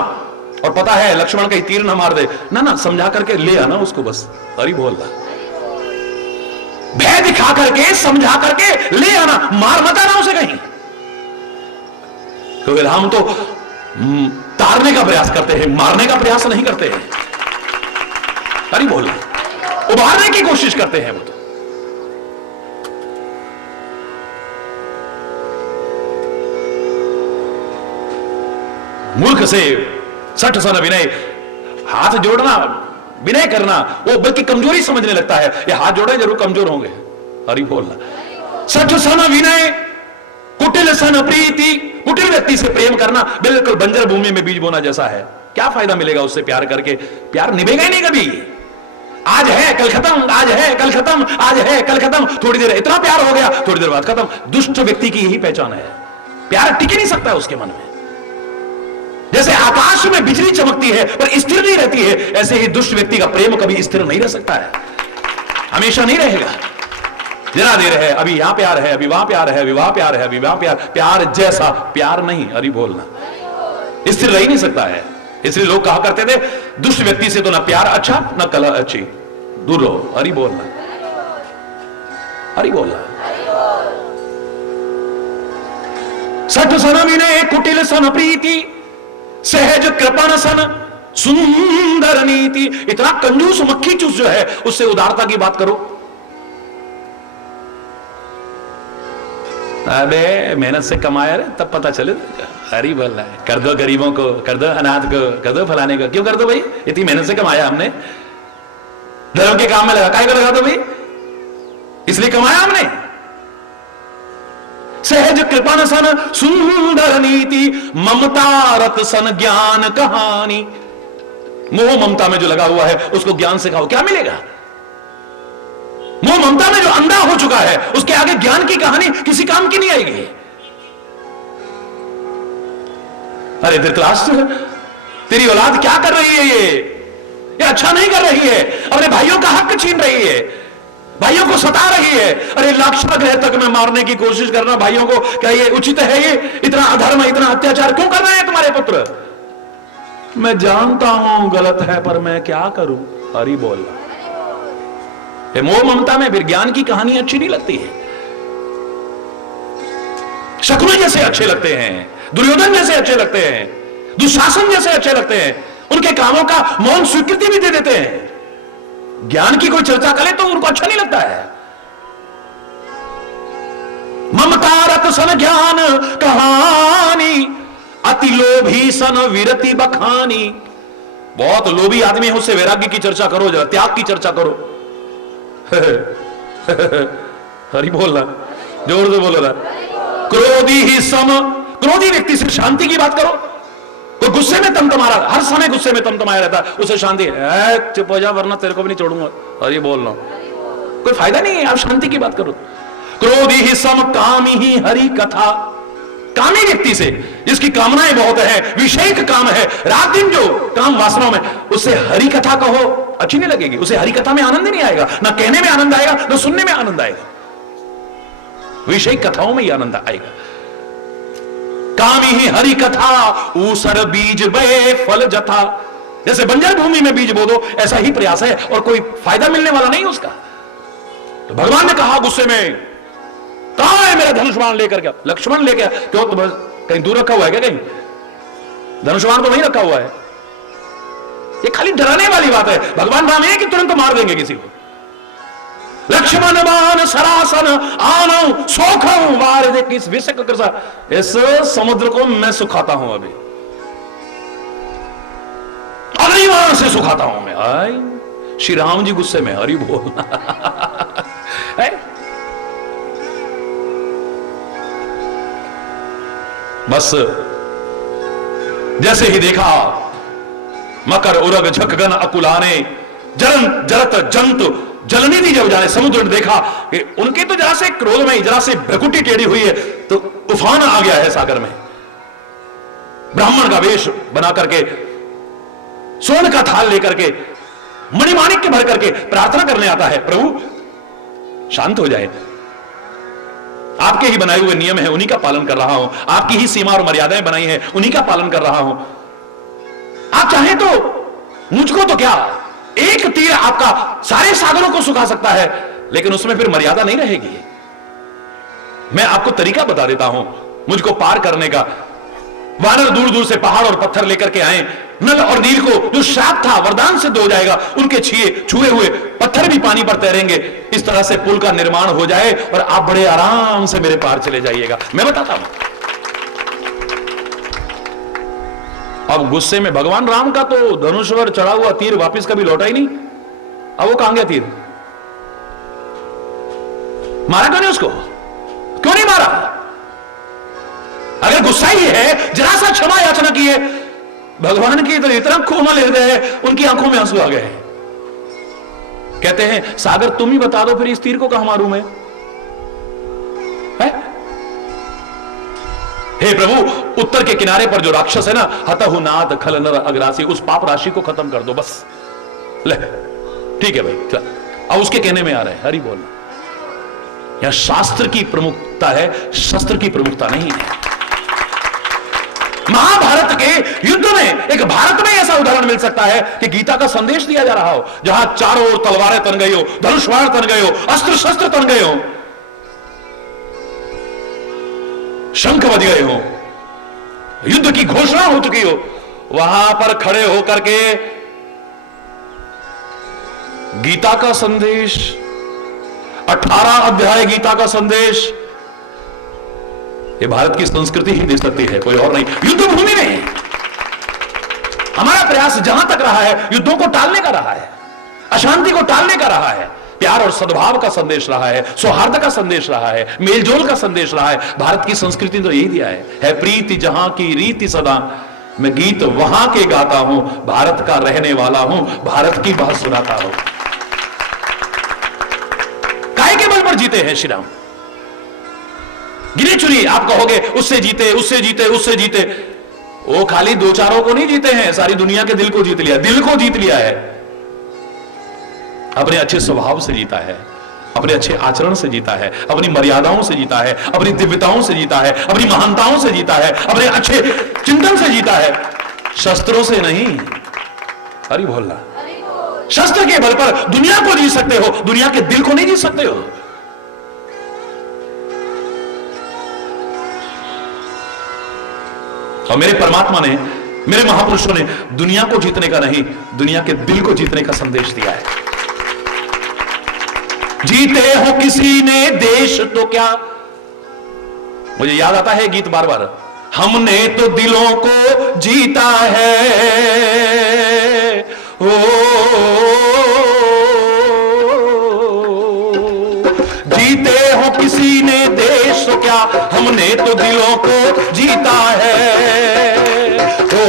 और पता है लक्ष्मण कहीं तीर ना मार दे, ना ना, समझा करके ले आना उसको, बस हरि बोल रहा। भय दिखा करके, समझा करके ले आना, मार मत आना उसे कहीं। क्योंकि राम तो तारने का प्रयास करते हैं, मारने का प्रयास नहीं करते हैं। हरि बोल रहा, उबारने की कोशिश करते हैं वो तो। मूर्ख से सठ सन विनय, हाथ जोड़ना, विनय करना, वो बल्कि कमजोरी समझने लगता है। ये हाथ जोड़े जरूर कमजोर होंगे, हरि बोलना। सठ सन विनय कुटिल सन प्रीति, कुटिल व्यक्ति से प्रेम करना बिल्कुल बंजर भूमि में बीज बोना जैसा है। क्या फायदा मिलेगा उससे प्यार करके? प्यार निभेगा ही नहीं कभी। आज है कल खत्म, आज है कल खत्म, आज है कल खत्म, थोड़ी देर इतना प्यार हो गया, थोड़ी देर बाद खत्म। दुष्ट व्यक्ति की यही पहचान है, प्यार टिक ही नहीं सकता उसके मन में। जैसे आकाश में बिजली चमकती है पर स्थिर नहीं रहती है, ऐसे ही दुष्ट व्यक्ति का प्रेम कभी स्थिर नहीं रह सकता है, हमेशा नहीं रहेगा। जरा देर है, अभी यहां प्यार है, अभी वहां प्यार है, अभी वहां प्यार है, अभी वहां प्यार। प्यार जैसा प्यार नहीं, हरि बोलना, स्थिर रह ही नहीं सकता है। इसलिए लोग कहा करते थे दुष्ट व्यक्ति से तो ना प्यार अच्छा ना कला अच्छी, दूर रहो, हरि बोलना, हरि बोलना। सठ सन विनय कुटिल सन प्रीति, सहज कृपण सन सुंदर नीति। इतना कंजूस मक्खी चूस जो है, उससे उदारता की बात करो। अबे मेहनत से कमाया रे, तब पता चले। हरी बोल रहा है, कर दो गरीबों को, कर दो अनाथ को, कर दो फलाने को। क्यों कर दो भाई? इतनी मेहनत से कमाया हमने, धर्म के काम में लगा, काय को लगा दो भाई? इसलिए कमाया हमने। सहज कृपण सन सुंदर नीति, ममता रत सन ज्ञान कहानी। मोह ममता में जो लगा हुआ है उसको ज्ञान सिखाओ, क्या मिलेगा? मोह ममता में जो अंधा हो चुका है उसके आगे ज्ञान की कहानी किसी काम की नहीं आएगी। अरे धृतराष्ट्र, तेरी औलाद क्या कर रही है? ये अच्छा नहीं कर रही है, अपने भाइयों का हक छीन रही है, भाइयों को सता रही है। अरे लाक्षागृह तक में मारने की कोशिश करना भाइयों को, क्या ये उचित है? ये इतना अधर्म, इतना अत्याचार क्यों कर रहे हैं तुम्हारे पुत्र? मैं जानता हूं गलत है, पर मैं क्या करूं? हरि बोल। मोह ममता में विज्ञान की कहानी अच्छी नहीं लगती है। शकुनी जैसे अच्छे लगते हैं, दुर्योधन जैसे अच्छे लगते हैं, दुशासन जैसे अच्छे लगते हैं, उनके कामों का मौन स्वीकृति भी दे देते हैं। ज्ञान की कोई चर्चा करे तो उनको अच्छा नहीं लगता है। ममता रत सन ज्ञान कहानी, अति लोभी सन विरति बखानी। बहुत लोभी आदमी है, उससे वैराग्य की चर्चा करो, जरा त्याग की चर्चा करो। हरि बोलना, जोर से बोलो ना। क्रोधी ही सम, क्रोधी व्यक्ति से शांति की बात करो। तो गुस्से में तमतमारा, हर समय गुस्से में तमतमाया रहता है, उसे शांति है, चुप हो जा वरना तेरे को भी नहीं छोड़ूंगा। हरि बोलना, कोई फायदा नहीं है, आप शांति की बात करो। क्रोधी ही सम कामी ही हरि कथा, कामी व्यक्ति से जिसकी कामनाएं बहुत है, विषयिक काम है, रात दिन जो काम वासनाओं में, उससे हरि कथा कहो अच्छी नहीं लगेगी, उसे हरि कथा में आनंद नहीं आएगा, ना कहने में आनंद आएगा ना सुनने में आनंद आएगा, विषयिक कथाओं में ही आनंद आएगा। कामी ही हरि कथा ऊसर बीज बे फल जथा, जैसे बंजर भूमि में बीज बो दो, ऐसा ही प्रयास है और कोई फायदा मिलने वाला नहीं उसका। तो भगवान ने कहा गुस्से में, कहां है मेरा धनुष्मान लेकर क्या? लक्ष्मण लेकर, क्यों तुम कहीं दूर रखा हुआ है क्या? कहीं धनुष्मान तो नहीं रखा हुआ है। ये खाली डराने वाली बात है। भगवान राम है कि तुरंत मार देंगे किसी को। लक्ष्मण बाण सरासन आनो सोखो वार दे किस विषय कृषा, इस समुद्र को मैं सुखाता हूं, अभी अगली बार से सुखाता हूं मैं। आई श्री राम जी गुस्से में, हरि बोलना। बस जैसे ही देखा मकर उरग झकगन अकुलाने, जरन जरत जंतु जलनिधि जब जाने, समुद्र ने देखा कि उनके तो जरा से क्रोध में, जरा से भ्रकुटी टेढ़ी हुई है तो उफान आ गया है सागर में। ब्राह्मण का वेश बना करके, स्वर्ण का थाल लेकर के, मणिमाणिक्य भर करके प्रार्थना करने आता है, प्रभु शांत हो जाए, आपके ही बनाए हुए नियम है, उन्हीं का पालन कर रहा हूं, आपकी ही सीमा और मर्यादाएं बनाई हैं, उन्हीं का पालन कर रहा हूं। आप चाहें तो मुझको तो क्या, एक तीर आपका सारे सागरों को सुखा सकता है, लेकिन उसमें फिर मर्यादा नहीं रहेगी। मैं आपको तरीका बता देता हूं मुझको पार करने का। वानर दूर दूर से पहाड़ और पत्थर लेकर के आए, नल और नील को जो श्राप था वरदान सिद्ध हो जाएगा, उनके छुए हुए पत्थर भी पानी पर तैरेंगे। इस तरह से पुल का निर्माण हो जाए और आप बड़े आराम से मेरे पार चले जाइएगा। मैं बताता हूं। अब गुस्से में भगवान राम का तो धनुष्वर चढ़ा हुआ तीर वापस कभी लौटा ही नहीं। अब वो कहां गया तीर? मारा क्यों नहीं उसको? क्यों नहीं मारा? अगर गुस्सा ही है, जरा सा क्षमा याचना की है, भगवान की तो इतना कोमल हृदय है, उनकी आंखों में आंसू आ गए। कहते हैं सागर तुम ही बता दो फिर इस तीर को कहां मारूं मैं? हे प्रभु, उत्तर के किनारे पर जो राक्षस है ना, हतहु नाद खल नर अग्रासी, उस पाप राशि को खत्म कर दो बस। ले ठीक है भाई, चल। अब उसके कहने में आ रहा है, हरि बोल। यहां शास्त्र की प्रमुखता है, शस्त्र की प्रमुखता नहीं है। महाभारत के युद्ध में एक भारत में ऐसा उदाहरण मिल सकता है कि गीता का संदेश दिया जा रहा हो, जहां चारों ओर तलवारें तन गई हो, धनुष बाण तन गए हो, अस्त्र शस्त्र तन गए हो, शंख बज गए हो, युद्ध की घोषणा हो चुकी हो, वहां पर खड़े होकर के गीता का संदेश, 18 अध्याय गीता का संदेश, ये भारत की संस्कृति ही दे सकती है, कोई और नहीं। युद्ध भूमि में हमारा प्रयास जहां तक रहा है, युद्धों को टालने का रहा है, अशांति को टालने का रहा है, प्यार और सद्भाव का संदेश रहा है, सौहार्द का संदेश रहा है, मेलजोल का संदेश रहा है। भारत की संस्कृति तो यही दिया है प्रीति जहां की रीति सदा, मैं गीत वहां के गाता हूं, भारत का रहने वाला हूं, भारत की बात सुनाता हूं। काय के बल पर जीते हैं श्री राम? गिने चुनी आप कहोगे उससे जीते, उससे जीते, उससे जीते, वो खाली दो चारों को नहीं जीते हैं, सारी दुनिया के दिल को जीत लिया, दिल को जीत लिया है। अपने अच्छे स्वभाव से जीता है, अपने अच्छे आचरण से जीता है, अपनी मर्यादाओं से जीता है, अपनी दिव्यताओं से जीता है, अपनी महानताओं से जीता है, अपने अच्छे चिंतन से जीता है, शस्त्रों से नहीं। हरि बोलना, शस्त्र के बल पर दुनिया को जीत सकते हो, दुनिया के दिल को नहीं जीत सकते हो। और मेरे परमात्मा ने, मेरे महापुरुषों ने दुनिया को जीतने का नहीं, दुनिया के दिल को जीतने का संदेश दिया है। जीते हो किसी ने देश तो क्या, मुझे याद आता है गीत बार बार, हमने तो दिलों को जीता है, ओ जीते हो किसी ने देश तो क्या, हमने तो दिलों को जीता है, ओ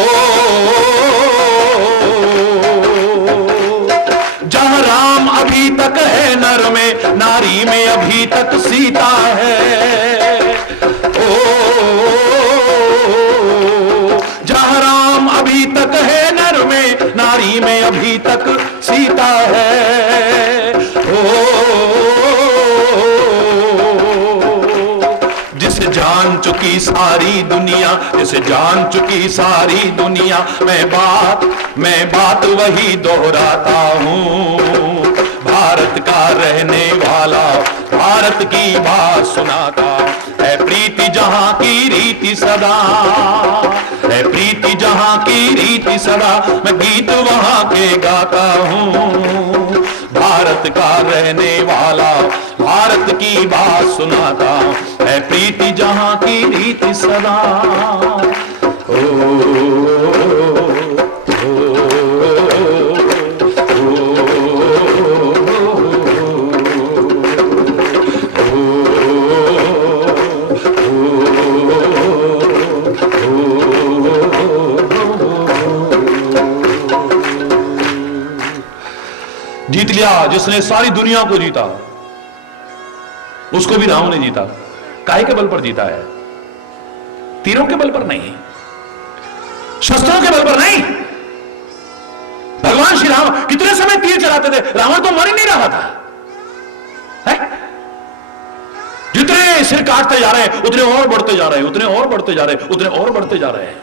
जहां राम अभी तक है नर में, नारी में अभी तक सीता है, ओ जहां राम अभी तक है नर में, नारी में अभी तक सीता है, जिसे जान चुकी सारी दुनिया, जिसे जान चुकी सारी दुनिया, मैं बात वही दोहराता हूं, भारत का रहने वाला भारत की बात सुनाता है, प्रीति जहां की रीति सदा है, प्रीति जहां की रीति सदा, मैं गीत वहां के गाता हूं, भारत का रहने वाला भारत की बात सुनाता है, प्रीति जहां की रीति सदा, जीत लिया जिसने सारी दुनिया को जीता, उसको भी राम ने जीता। काहे के बल पर जीता है? तीरों के बल पर नहीं, शस्त्रों के बल पर नहीं। भगवान श्री राम कितने समय तीर चलाते थे, रावण तो मर ही नहीं रहा था है? जितने सिर काटते जा रहे हैं उतने और बढ़ते जा रहे हैं, उतने और बढ़ते जा रहे हैं, उतने और बढ़ते जा रहे हैं।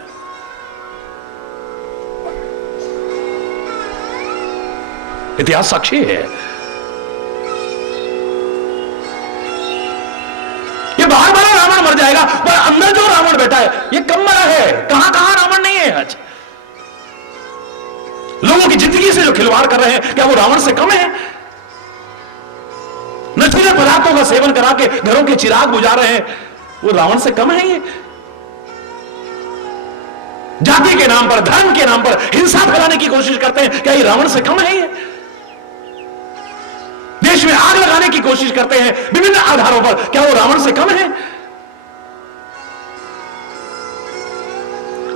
इतिहास साक्षी है। ये बाहर वाला रावण मर जाएगा, पर अंदर जो रावण बैठा है ये कम मरा है। कहां कहां रावण नहीं है आज। लोगों की जिंदगी से जो खिलवाड़ कर रहे हैं, क्या वो रावण से कम है? नशीले पदार्थों का सेवन करा के घरों के चिराग बुझा रहे हैं, वो रावण से कम है? ये जाति के नाम पर, धर्म के नाम पर हिंसा फैलाने की कोशिश करते हैं, क्या ये रावण से कम है? ये देश में आग लगाने की कोशिश करते हैं विभिन्न आधारों पर, क्या वो रावण से कम है?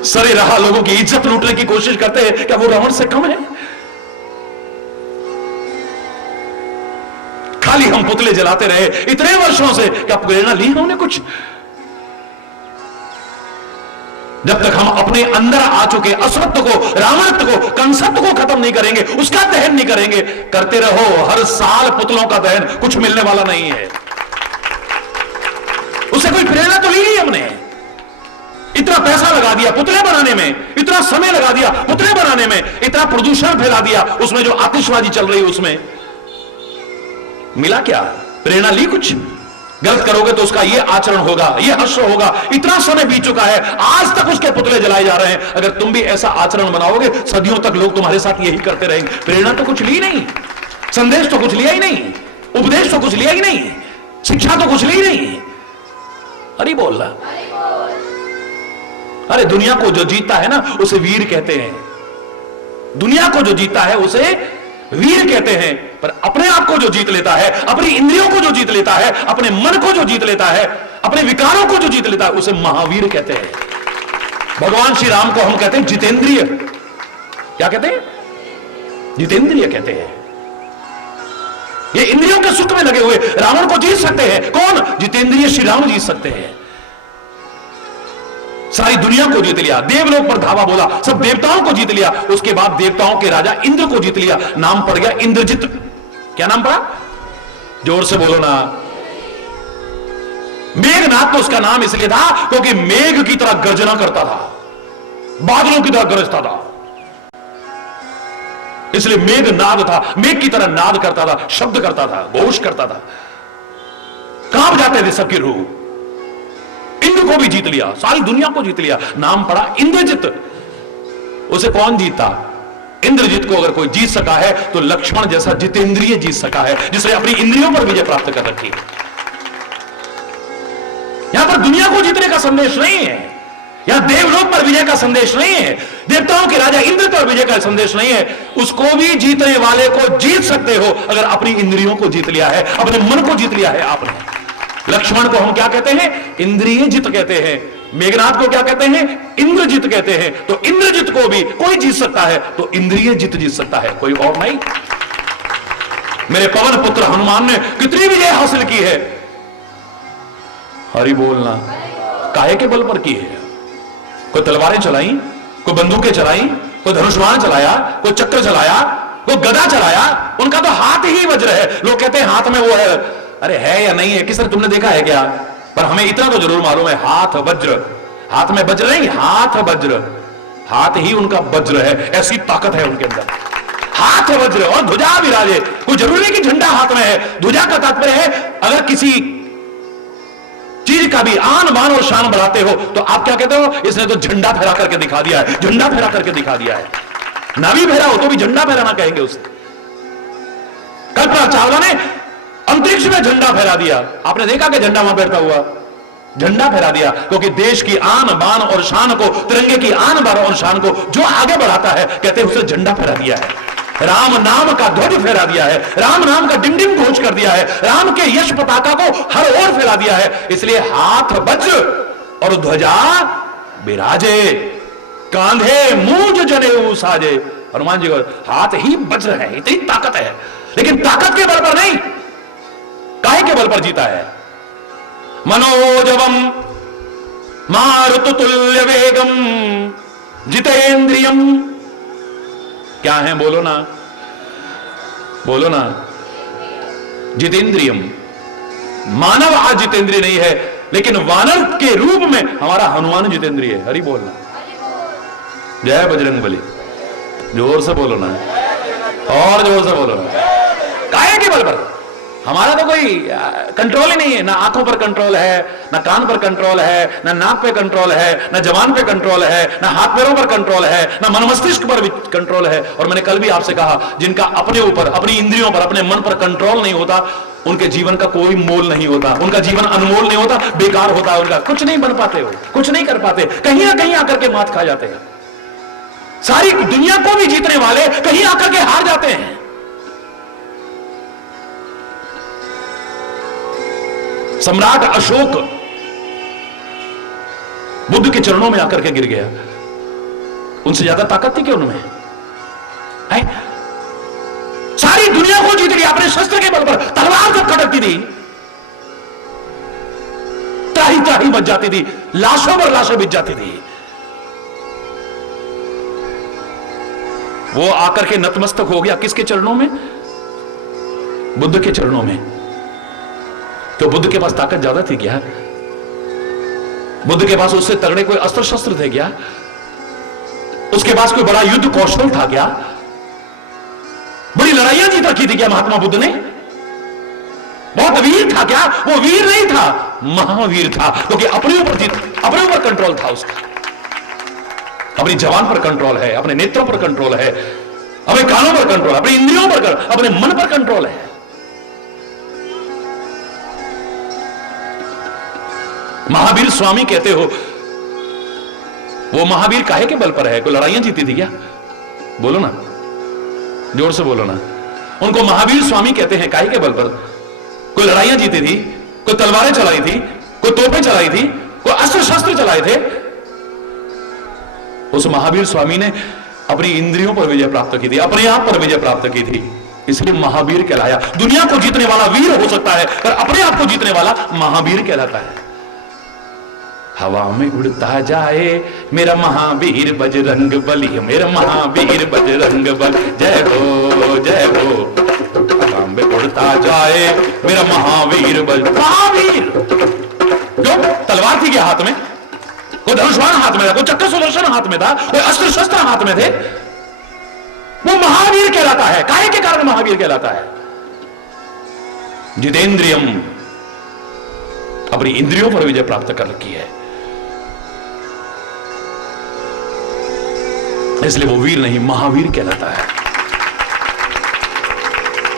सरे रहा लोगों की इज्जत लूटने की कोशिश करते हैं, क्या वो रावण से कम है? खाली हम पुतले जलाते रहे इतने वर्षों से, क्या प्रेरणा ली हमने कुछ? जब तक हम अपने अंदर आ चुके असत्य को, रावणत्व को, कंसत्व को खत्म नहीं करेंगे, उसका दहन नहीं करेंगे, करते रहो हर साल पुतलों का दहन, कुछ मिलने वाला नहीं है। उससे कोई प्रेरणा तो ली नहीं हमने। इतना पैसा लगा दिया पुतले बनाने में, इतना समय लगा दिया पुतले बनाने में, इतना प्रदूषण फैला दिया, उसमें जो आतिशबाजी चल रही है उसमें मिला क्या? प्रेरणा ली कुछ? गलत करोगे तो उसका ये आचरण होगा, ये हश्र होगा। इतना समय बीत चुका है, आज तक उसके पुतले जलाए जा रहे हैं। अगर तुम भी ऐसा आचरण बनाओगे, सदियों तक लोग तुम्हारे साथ यही करते रहेंगे। प्रेरणा तो कुछ ली नहीं, संदेश तो कुछ लिया ही नहीं, उपदेश तो कुछ लिया ही नहीं, शिक्षा तो कुछ ली नहीं। अरे बोल रहा, अरे दुनिया को जो जीतता है ना उसे वीर कहते हैं। दुनिया को जो जीतता है उसे वीर कहते हैं, पर अपने आप को जो जीत लेता है, अपनी इंद्रियों को जो जीत लेता है, अपने मन को जो जीत लेता है, अपने विकारों को जो जीत लेता है, उसे महावीर कहते हैं। भगवान श्री राम को हम कहते हैं जितेंद्रिय। क्या कहते हैं? जितेंद्रिय कहते हैं। ये इंद्रियों के सुख में लगे हुए रावण को जीत सकते हैं। कौन? जितेंद्रिय श्री राम जीत सकते हैं। सारी दुनिया को जीत लिया, देवलोक पर धावा बोला, सब देवताओं को जीत लिया। उसके बाद देवताओं के राजा इंद्र को जीत लिया, नाम पड़ गया इंद्रजित। क्या नाम पड़ा? जोर से बोलो ना। मेघनाथ तो उसका नाम इसलिए था क्योंकि मेघ की तरह गर्जना करता था, बादलों की तरह गरजता था। इसलिए मेघ नाद था, मेघ की तरह नाद करता था, शब्द करता था, घोष करता था, कांप जाते थे सबकी रूह। इंद्र को भी जीत लिया, सारी दुनिया को जीत लिया, नाम पड़ा इंद्रजित। उसे कौन जीता? इंद्रजित को अगर कोई जीत सका है तो लक्ष्मण जैसा जितेंद्रिय जीत सका है, जिसने अपनी इंद्रियों पर विजय प्राप्त कर रखी है। यहां पर दुनिया को जीतने का संदेश नहीं है, यहां देवलोक पर विजय का संदेश नहीं है, देवताओं के राजा इंद्र पर विजय का संदेश नहीं है। उसको भी जीतने वाले को जीत सकते हो अगर अपनी इंद्रियों को जीत लिया है, अपने मन को जीत लिया है आपने। लक्ष्मण को हम क्या कहते हैं? इंद्रिय जित कहते हैं। मेघनाथ को क्या कहते हैं? इंद्रजित कहते हैं। तो इंद्रजित को भी कोई जीत सकता है तो इंद्रिय जित जीत सकता है, कोई और नहीं। मेरे पवन पुत्र हनुमान ने कितनी विजय हासिल की है? हरि बोलना, काहे के बल पर की है? कोई तलवारें चलाई, कोई बंदूकें चलाई, कोई धनुष्मान चलाया, कोई चक्र चलाया, कोई गदा चलाया। उनका तो हाथ ही वज्र है। लोग कहते हैं हाथ में वो है, अरे है या नहीं है, किस तरह तुमने देखा है क्या? पर हमें इतना तो जरूर मालूम है, हाथ वज्र, हाथ में वज्र नहीं, हाथ वज्र, हाथ ही उनका वज्र है, ऐसी ताकत है उनके अंदर। हाथ वज्र और ध्वजा विराजे। कोई जरूरी नहीं कि झंडा हाथ में है, ध्वजा का तात्पर्य है अगर किसी चीज का भी आन बान और शान बढ़ाते हो तो आप क्या कहते हो? इसने तो झंडा फहरा करके दिखा दिया है, झंडा फहरा करके दिखा दिया है। ना भी फहरा हो तो भी झंडा फहराना कहेंगे उसे। कल्पना चावला ने अंतरिक्ष में झंडा फहरा दिया। आपने देखा कि झंडा वहां बैठा हुआ झंडा फहरा दिया, क्योंकि देश की आन बान और शान को, तिरंगे की आन बान और शान को जो आगे बढ़ाता है कहते हैं उसे झंडा फहरा दिया है। राम नाम का ध्वज फहरा दिया है, राम नाम का डिंडिम घोष कर दिया है, राम के यश पताका को हर ओर फैला दिया है। इसलिए हाथ वज्र और ध्वजा विराजे, कांधे मूंज जनेऊ साजे। हनुमान जी को हाथ ही वज्र है, इतनी ताकत है, लेकिन ताकत के बल पर नहीं, काहे के बल पर जीता है? मनोजवम मारुतुल्य वेगम जितेंद्रियम। क्या है? बोलो ना, बोलो ना। जितेंद्रियम। मानव आज जितेंद्रिय नहीं है, लेकिन वानर के रूप में हमारा हनुमान जितेंद्रिय है। हरि बोलना, जय बजरंगबली। जोर से बोलो ना, और जोर से बोलो ना। काहे के बल पर? हमारा तो कोई कंट्रोल ही नहीं है, ना आंखों पर कंट्रोल है, ना कान पर कंट्रोल है, ना नाक पे कंट्रोल है, ना जबान पे कंट्रोल है, ना हाथ पैरों पर कंट्रोल है, ना मन मस्तिष्क पर भी कंट्रोल है। और मैंने कल भी आपसे कहा, जिनका अपने ऊपर, अपनी इंद्रियों पर, अपने मन पर कंट्रोल नहीं होता, उनके जीवन का कोई मोल नहीं होता, उनका जीवन अनमोल नहीं होता, बेकार होता है उनका। कुछ नहीं बन पाते हो, कुछ नहीं कर पाते, कहीं ना कहीं आकर के मात खा जाते हैं। सारी दुनिया को भी जीतने वाले कहीं आकर के हार जाते हैं। सम्राट अशोक बुद्ध के चरणों में आकर के गिर गया। उनसे ज्यादा ताकत थी क्या उनमें? है? सारी दुनिया को जीत लिया अपने शस्त्र के बल पर। तलवार जब खटकती थी, त्राही त्राही बच जाती थी, लाशों पर लाशें बिछ जाती थी। वो आकर के नतमस्तक हो गया किसके चरणों में? बुद्ध के चरणों में। तो बुद्ध के पास ताकत ज्यादा थी क्या? बुद्ध के पास उससे तगड़े कोई अस्त्र शस्त्र थे क्या? उसके पास कोई बड़ा युद्ध कौशल था क्या? बड़ी लड़ाइयां जीत रखी थी क्या महात्मा बुद्ध ने? बहुत वीर था क्या? वो वीर नहीं था, महावीर था, क्योंकि अपने ऊपर जीत, अपने ऊपर कंट्रोल था उसका। अपनी जबान पर कंट्रोल है, अपने नेत्रों पर कंट्रोल है, अपने कानों पर कंट्रोल, अपनी इंद्रियों पर, अपने मन पर कंट्रोल है। महावीर स्वामी कहते हो, वो महावीर काहे के बल पर है? कोई लड़ाइयां जीती थी क्या? बोलो ना, जोर से बोलो ना। उनको महावीर स्वामी कहते हैं काहे के बल पर? कोई लड़ाइयां जीती थी, कोई तलवारें चलाई थी, कोई तोपें चलाई थी, कोई अस्त्र शस्त्र चलाए थे। उस महावीर स्वामी ने अपनी इंद्रियों पर विजय प्राप्त की थी, अपने आप पर विजय प्राप्त की थी, इसलिए महावीर कहलाया। दुनिया को जीतने वाला वीर हो सकता है, पर अपने आप को जीतने वाला महावीर कहलाता है। हवा में उड़ता जाए मेरा महावीर बजरंग बली, मेरा महावीर बजरंग बली, जय हो जय हो। हवा में उड़ता जाए मेरा महावीर महावीर। जो तलवार थी क्या हाथ में? कोई धनुष्वाण हाथ में था, कोई चक्र सुदर्शन हाथ में था, कोई अस्त्र शस्त्र हाथ में थे। वो महावीर कहलाता है। काहे के कारण महावीर कहलाता है? जितेंद्रियम, अपनी इंद्रियों पर विजय प्राप्त कर रखी है, इसलिए वो वीर नहीं महावीर कहलाता है।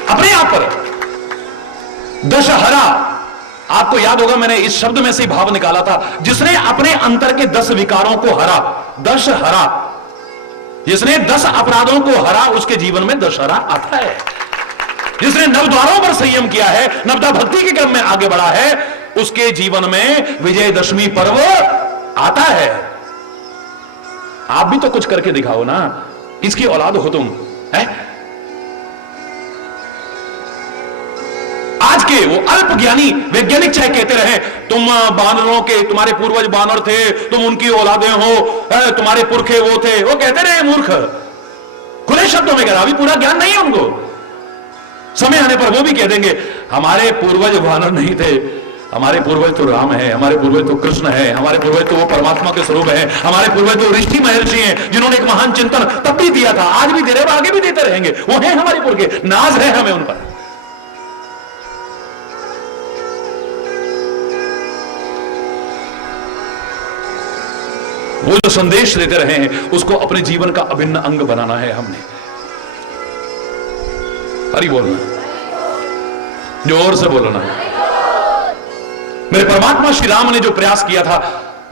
अपने आप पर दशहरा, आपको याद होगा मैंने इस शब्द में से ही भाव निकाला था, जिसने अपने अंतर के 10 विकारों को हरा, दशहरा, जिसने 10 अपराधों को हरा उसके जीवन में दशहरा आता है। जिसने नवद्वारों पर संयम किया है, नवदा भक्ति के क्रम में आगे बढ़ा है, उसके जीवन में विजयदशमी पर्व आता है। आप भी तो कुछ करके दिखाओ ना, किसकी औलाद हो तुम? है आज के वो अल्पज्ञानी वैज्ञानिक चाहे कहते रहे तुम बानरों के, तुम्हारे पूर्वज बानर थे, तुम उनकी औलादें हो, तुम्हारे पुरखे वो थे, वो कहते रहे मूर्ख, खुले शब्दों में कह रहा, अभी पूरा ज्ञान नहीं है उनको। समय आने पर वो भी कह देंगे हमारे पूर्वज बानर नहीं थे, हमारे पूर्वज तो राम है, हमारे पूर्वज तो कृष्ण है, हमारे पूर्वज तो वो परमात्मा के स्वरूप है, हमारे पूर्वज तो ऋषि महर्षि हैं जिन्होंने एक महान चिंतन तब भी दिया था, आज भी दे रहे, आगे भी देते रहेंगे, वो हैं हमारे पुरखे, नाज है हमें उन पर। वो जो संदेश देते रहे हैं उसको अपने जीवन का अभिन्न अंग बनाना है हमने। हरि बोलना, जोर से बोलो ना। मेरे परमात्मा श्री राम ने जो प्रयास किया था,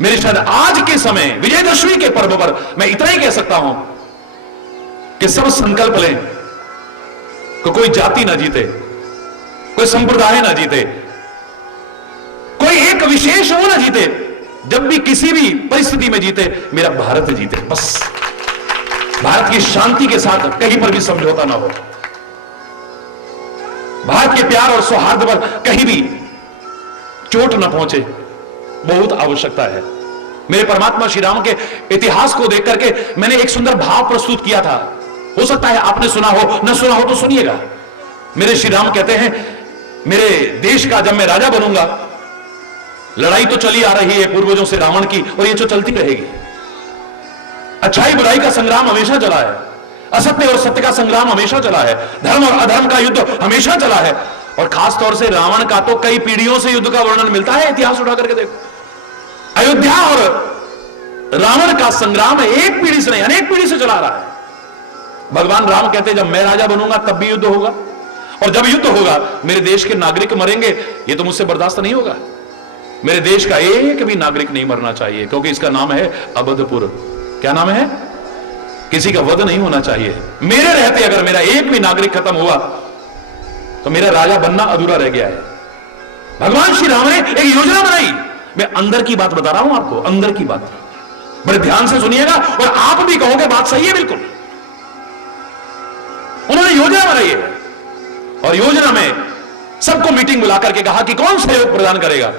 मेरे शायद आज के समय विजयदशमी के पर्व पर मैं इतना ही कह सकता हूं कि सब संकल्प लें कि कोई जाति ना जीते, कोई संप्रदाय ना जीते, कोई एक विशेष वो ना जीते, जब भी किसी भी परिस्थिति में जीते मेरा भारत जीते, बस भारत की शांति के साथ कहीं पर भी समझौता ना हो, भारत के प्यार और सौहार्द पर कहीं भी चोट न पहुंचे, बहुत आवश्यकता है। मेरे परमात्मा श्री राम के इतिहास को देख करके मैंने एक सुंदर भाव प्रस्तुत किया था, हो सकता है आपने सुना हो, न सुना हो तो सुनिएगा। मेरे श्री राम कहते हैं मेरे देश का जब मैं राजा बनूंगा, लड़ाई तो चली आ रही है पूर्वजों से रावण की, और ये तो चलती रहेगी। अच्छाई बुराई का संग्राम हमेशा चला है, असत्य और सत्य का संग्राम हमेशा चला है, धर्म और अधर्म का युद्ध हमेशा चला है, और खास तौर से रावण का तो कई पीढ़ियों से युद्ध का वर्णन मिलता है। इतिहास उठा करके देखो, अयोध्या और रावण का संग्राम एक पीढ़ी से नहीं अनेक पीढ़ी से चला रहा है। भगवान राम कहते हैं जब मैं राजा बनूंगा तब भी युद्ध होगा, और जब युद्ध होगा मेरे देश के नागरिक मरेंगे, ये तो मुझसे बर्दाश्त नहीं होगा। मेरे देश का एक भी नागरिक नहीं मरना चाहिए, क्योंकि इसका नाम है अवधपुर। क्या नाम है? किसी का वध नहीं होना चाहिए। मेरे रहते अगर मेरा एक भी नागरिक खत्म हुआ तो मेरा राजा बनना अधूरा रह गया है। भगवान श्री राम ने एक योजना बनाई, मैं अंदर की बात बता रहा हूं आपको, अंदर की बात, बड़े ध्यान से सुनिएगा और आप भी कहोगे बात सही है बिल्कुल। उन्होंने योजना बनाई है, और योजना में सबको मीटिंग बुला करके कहा कि कौन सहयोग प्रदान करेगा।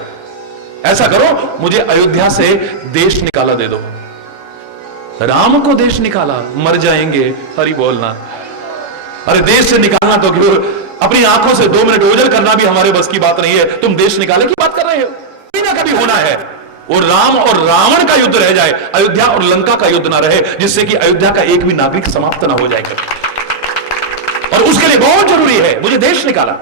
ऐसा करो, मुझे अयोध्या से देश निकाला दे दो। राम को देश निकाला, मर जाएंगे। हरि बोलना। अरे देश से निकालना तो क्यों, अपनी आंखों से 2 मिनट ओझल करना भी हमारे बस की बात नहीं है, तुम देश निकाले की बात कर रहे हो। कभी ना कभी होना है, और राम और रावण का युद्ध रह जाए, अयोध्या और लंका का युद्ध ना रहे, जिससे कि अयोध्या का एक भी नागरिक समाप्त ना हो जाए। और उसके लिए बहुत जरूरी है मुझे देश निकाला,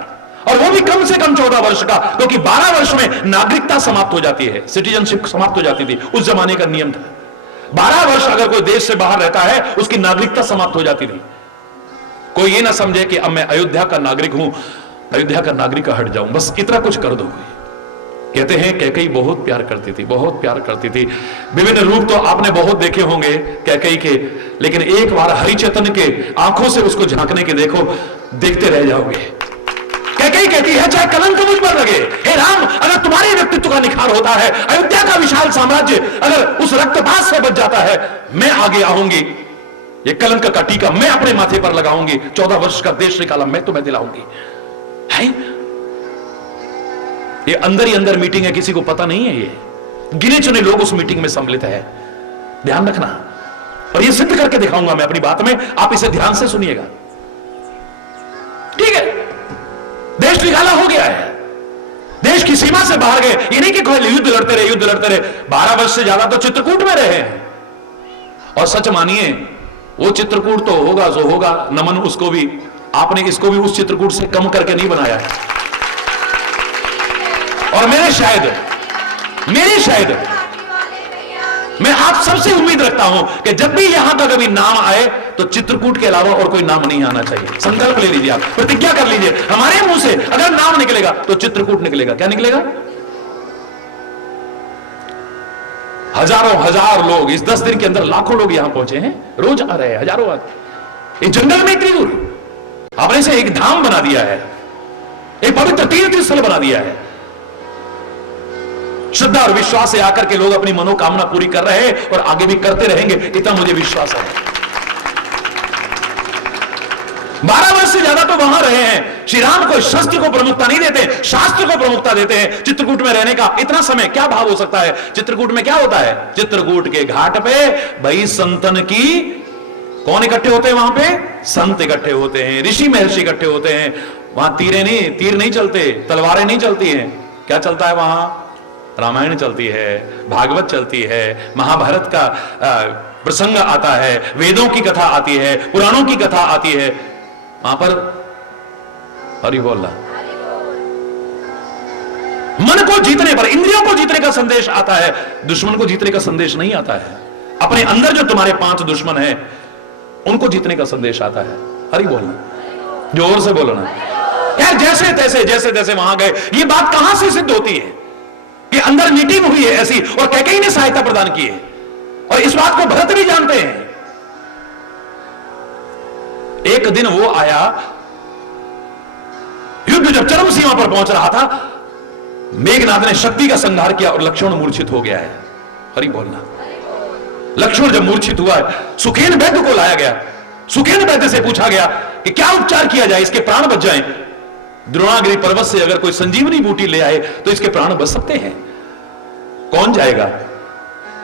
और वो भी कम से कम 14 वर्ष का, क्योंकि 12 वर्ष में नागरिकता समाप्त हो जाती है, सिटीजनशिप समाप्त हो जाती थी, उस जमाने का नियम था। 12 वर्ष अगर कोई देश से बाहर रहता है उसकी नागरिकता समाप्त हो जाती थी। कोई ये ना समझे कि अब मैं अयोध्या का नागरिक हूं, अयोध्या का नागरिक हट जाऊं, बस इतना कुछ कर दो। कहते हैं कैकेयी बहुत प्यार करती थी, बहुत प्यार करती थी। विभिन्न रूप तो आपने बहुत देखे होंगे कैकेयी के, लेकिन एक बार हरिचेतन के आंखों से उसको झांकने के देखो, देखते रह जाओगे। कैकेयी कहती है चाहे कलंक मुझ पर लगे, हे राम अगर तुम्हारे व्यक्तित्व का निखार होता है, अयोध्या का विशाल साम्राज्य अगर उस रक्तपात से बच जाता है, मैं आगे आऊंगी, ये कलंक का टीका मैं अपने माथे पर लगाऊंगी, 14 वर्ष का देश निकाला मैं तुम्हें दिलाऊंगी। है ये अंदर ही अंदर मीटिंग है, किसी को पता नहीं है। ये गिने चुने लोग उस मीटिंग में सम्मिलित है, ध्यान रखना। और ये सिद्ध करके दिखाऊंगा मैं अपनी बात में, आप इसे ध्यान से सुनिएगा। ठीक है, देश निकाला हो गया है, देश की सीमा से बाहर गए। ये नहीं कि कोई युद्ध लड़ते रहे 12 वर्ष से ज्यादा तो चित्रकूट में रहे। और सच मानिए वो चित्रकूट तो होगा जो होगा, नमन उसको भी, आपने इसको भी उस चित्रकूट से कम करके नहीं बनाया है। और मेरे शायद मैं आप सबसे उम्मीद रखता हूं कि जब भी यहां का कभी नाम आए तो चित्रकूट के अलावा और कोई नाम नहीं आना चाहिए। संकल्प ले लीजिए, आप प्रतिज्ञा कर लीजिए, हमारे मुंह से अगर नाम निकलेगा तो चित्रकूट निकलेगा। क्या निकलेगा? हजारों हजार लोग इस 10 दिन के अंदर, लाखों लोग यहां पहुंचे हैं, रोज आ रहे हैं, हजारों आदमी। इस जंगल में इतनी दूर आपने इसे एक धाम बना दिया है, एक पवित्र तीर्थ स्थल बना दिया है। श्रद्धा और विश्वास से आकर के लोग अपनी मनोकामना पूरी कर रहे हैं और आगे भी करते रहेंगे, इतना मुझे विश्वास है। 12 वर्ष से ज्यादा तो वहां रहे हैं। श्री राम को शस्त्र को प्रमुखता नहीं देते, शास्त्र को प्रमुखता देते हैं। चित्रकूट में रहने का इतना समय क्या भाव हो सकता है? चित्रकूट में क्या होता है? चित्रकूट के घाट पे भाई संतन की, कौन इकट्ठे होते हैं वहां पे? संत इकट्ठे होते हैं, ऋषि महर्षि इकट्ठे होते हैं। वहां तीर नहीं चलते, तलवारें नहीं चलती हैं। क्या चलता है वहां? रामायण चलती है, भागवत चलती है, महाभारत का प्रसंग आता है, वेदों की कथा आती है, पुराणों की कथा आती है। वहां पर हरि बोलना, मन को जीतने पर, इंद्रियों को जीतने का संदेश आता है, दुश्मन को जीतने का संदेश नहीं आता है। अपने अंदर जो तुम्हारे 5 दुश्मन हैं उनको जीतने का संदेश आता है। हरि बोलना, जोर से बोलना। यार जैसे तैसे वहां गए, ये बात कहां से सिद्ध होती है कि अंदर मीटिंग हुई है ऐसी और कैकेयी ने सहायता प्रदान की है, और इस बात को भरत भी जानते हैं। एक दिन वो आया, युद्ध जब चरम सीमा पर पहुंच रहा था, मेघनाद ने शक्ति का संहार किया और लक्ष्मण मूर्छित हो गया है। हरि बोलना। लक्ष्मण जब मूर्छित हुआ है, सुखेन वैद्य को लाया गया। सुखेन वैद्य से पूछा गया कि क्या उपचार किया जाए, इसके प्राण बच जाएं। द्रोणागिरी पर्वत से अगर कोई संजीवनी बूटी ले आए तो इसके प्राण बच सकते हैं। कौन जाएगा?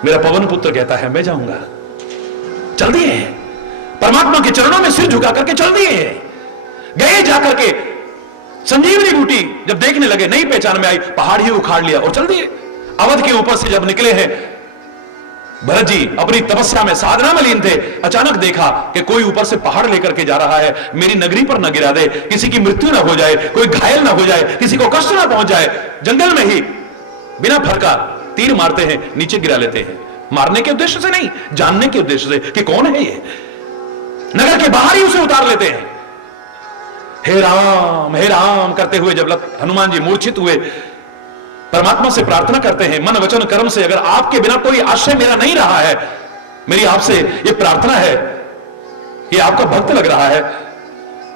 मेरा पवन पुत्र कहता है मैं जाऊंगा। चल दिए, परमात्मा के चरणों में सिर झुका करके चल दिए। गए जाकर के संजीवनी बूटी जब देखने लगे, नहीं पहचान में आई, पहाड़ ही उखाड़ लिया और चल दिए। अवध के ऊपर से जब निकले हैं, भरत जी अपनी तपस्या में, साधना में लीन थे। अचानक देखा कि कोई ऊपर से पहाड़ लेकर के जा रहा है, मेरी नगरी पर न गिरा दे, किसी की मृत्यु ना हो जाए, कोई घायल ना हो जाए, किसी को कष्ट ना पहुंच जाए। जंगल में ही बिना फरका तीर मारते हैं, नीचे गिरा लेते हैं। मारने के उद्देश्य से नहीं, जानने के उद्देश्य से कि कौन है ये। नगर के बाहर ही उसे उतार लेते हैं। हे राम करते हुए जब हनुमान जी मूर्छित हुए, परमात्मा से प्रार्थना करते हैं मन वचन कर्म से, अगर आपके बिना कोई आश्रय मेरा नहीं रहा है, मेरी आपसे ये प्रार्थना है, ये आपका भक्त लग रहा है,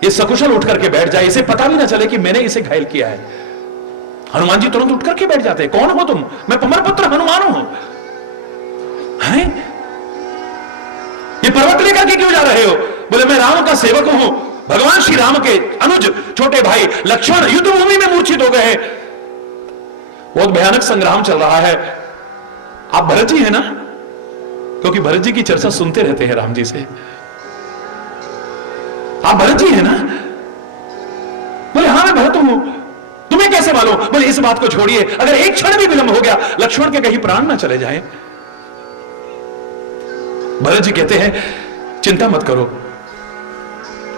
ये सकुशल उठ करके बैठ जाए, इसे पता भी ना चले कि मैंने इसे घायल किया है। हनुमान जी तुरंत उठ करके बैठ जाते हैं। कौन हो तुम? मैं पवन पुत्र हनुमान हूं। हैं? ये पर्वत लेकर के क्यों जा रहे हो? बोले मैं राम का सेवक हूं, भगवान श्री राम के अनुज छोटे भाई लक्ष्मण युद्ध भूमि में मूर्छित हो गए। बहुत भयानक संग्राम चल रहा है। आप भरत जी है ना? क्योंकि भरत जी की चर्चा सुनते रहते हैं राम जी से। आप भरत जी है ना? बोले हाँ मैं भरत हूं। तुम्हें कैसे मालूम? बोले इस बात को छोड़िए, अगर एक क्षण भी विलंब हो गया, लक्ष्मण के कहीं प्राण ना चले जाए। भरत जी कहते हैं चिंता मत करो।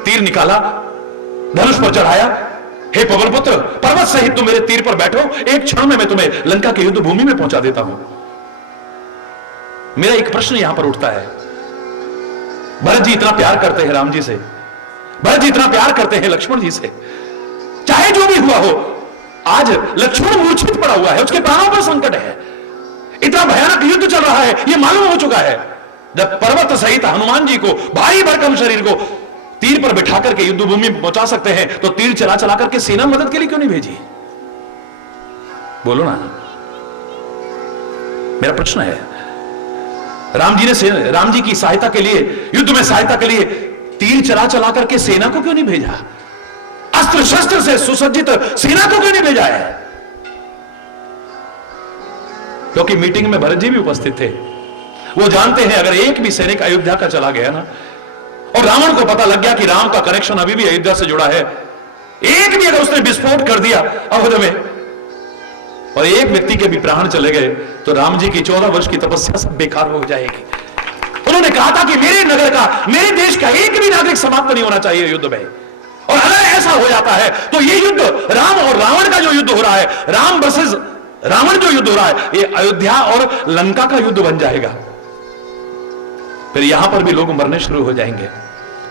तीर निकाला, धनुष पर चढ़ाया, हे पवन पुत्र पर्वत सहित तुम मेरे तीर पर बैठो, एक क्षण में मैं तुम्हें लंका के युद्ध भूमि में पहुंचा देता हूं। मेरा एक प्रश्न यहां पर उठता है, भरत जी इतना प्यार करते हैं राम जी से, भरत जी इतना प्यार करते हैं लक्ष्मण जी से, चाहे जो भी हुआ हो, आज लक्ष्मण मूर्छित पड़ा हुआ है, उसके प्राणों पर संकट है, इतना भयानक युद्ध चल रहा है, यह मालूम हो चुका है। जब पर्वत सहित हनुमान जी को, भारी भरकम शरीर को तीर पर बिठा करके युद्ध भूमि में पहुंचा सकते हैं, तो तीर चला चला करके सेना मदद के लिए क्यों नहीं भेजी? बोलो ना, मेरा प्रश्न है। राम जी की सहायता के लिए, युद्ध में सहायता के लिए तीर चला चला करके सेना को क्यों नहीं भेजा? अस्त्र शस्त्र से सुसज्जित सेना को क्यों नहीं भेजा है? क्योंकि मीटिंग में भरत जी भी उपस्थित थे। वो जानते हैं अगर एक भी सैनिक अयोध्या का चला गया ना, और रावण को पता लग गया कि राम का कनेक्शन अभी भी अयोध्या से जुड़ा है, एक भी अगर उसने विस्फोट कर दिया अवध में और एक व्यक्ति के भी प्राण चले गए, तो राम जी की 14 वर्ष की तपस्या सब बेकार हो जाएगी। उन्होंने उन्होंने कहा था कि मेरे नगर का, मेरे देश का एक भी नागरिक समाप्त नहीं होना चाहिए युद्ध में। और अगर ऐसा हो जाता है तो ये युद्ध, राम और रावण का जो युद्ध हो रहा है, राम वर्सेस रावण जो युद्ध हो रहा है, ये अयोध्या और लंका का युद्ध बन जाएगा। फिर यहां पर भी लोग मरने शुरू हो जाएंगे।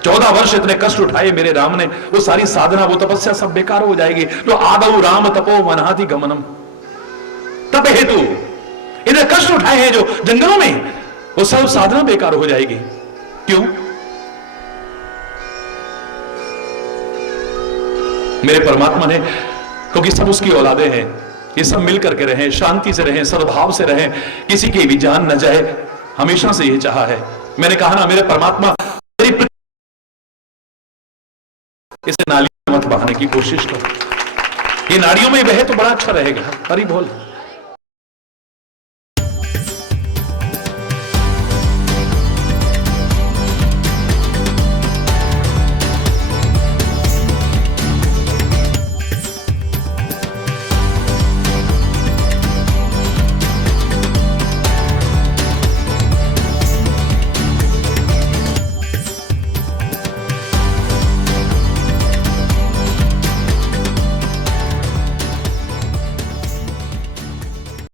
14 वर्ष इतने कष्ट उठाए मेरे राम ने, वो सारी साधना, वो तपस्या सब बेकार हो जाएगी। तो आदौ राम तपो वनाति गमनम, तप हेतु इतने कष्ट उठाए हैं जो जंगलों में, वो सब साधना बेकार हो जाएगी। क्यों? मेरे परमात्मा ने, क्योंकि सब उसकी औलादे हैं, ये सब मिलकर के रहें, शांति से रहें, सद्भाव से रहें, किसी की भी जान न जाए, हमेशा से ये चाहा है। मैंने कहा ना, मेरे परमात्मा इसे नाली में मत बहाने की कोशिश करो, ये नाड़ियों में बहे तो बड़ा अच्छा रहेगा। हरि बोल।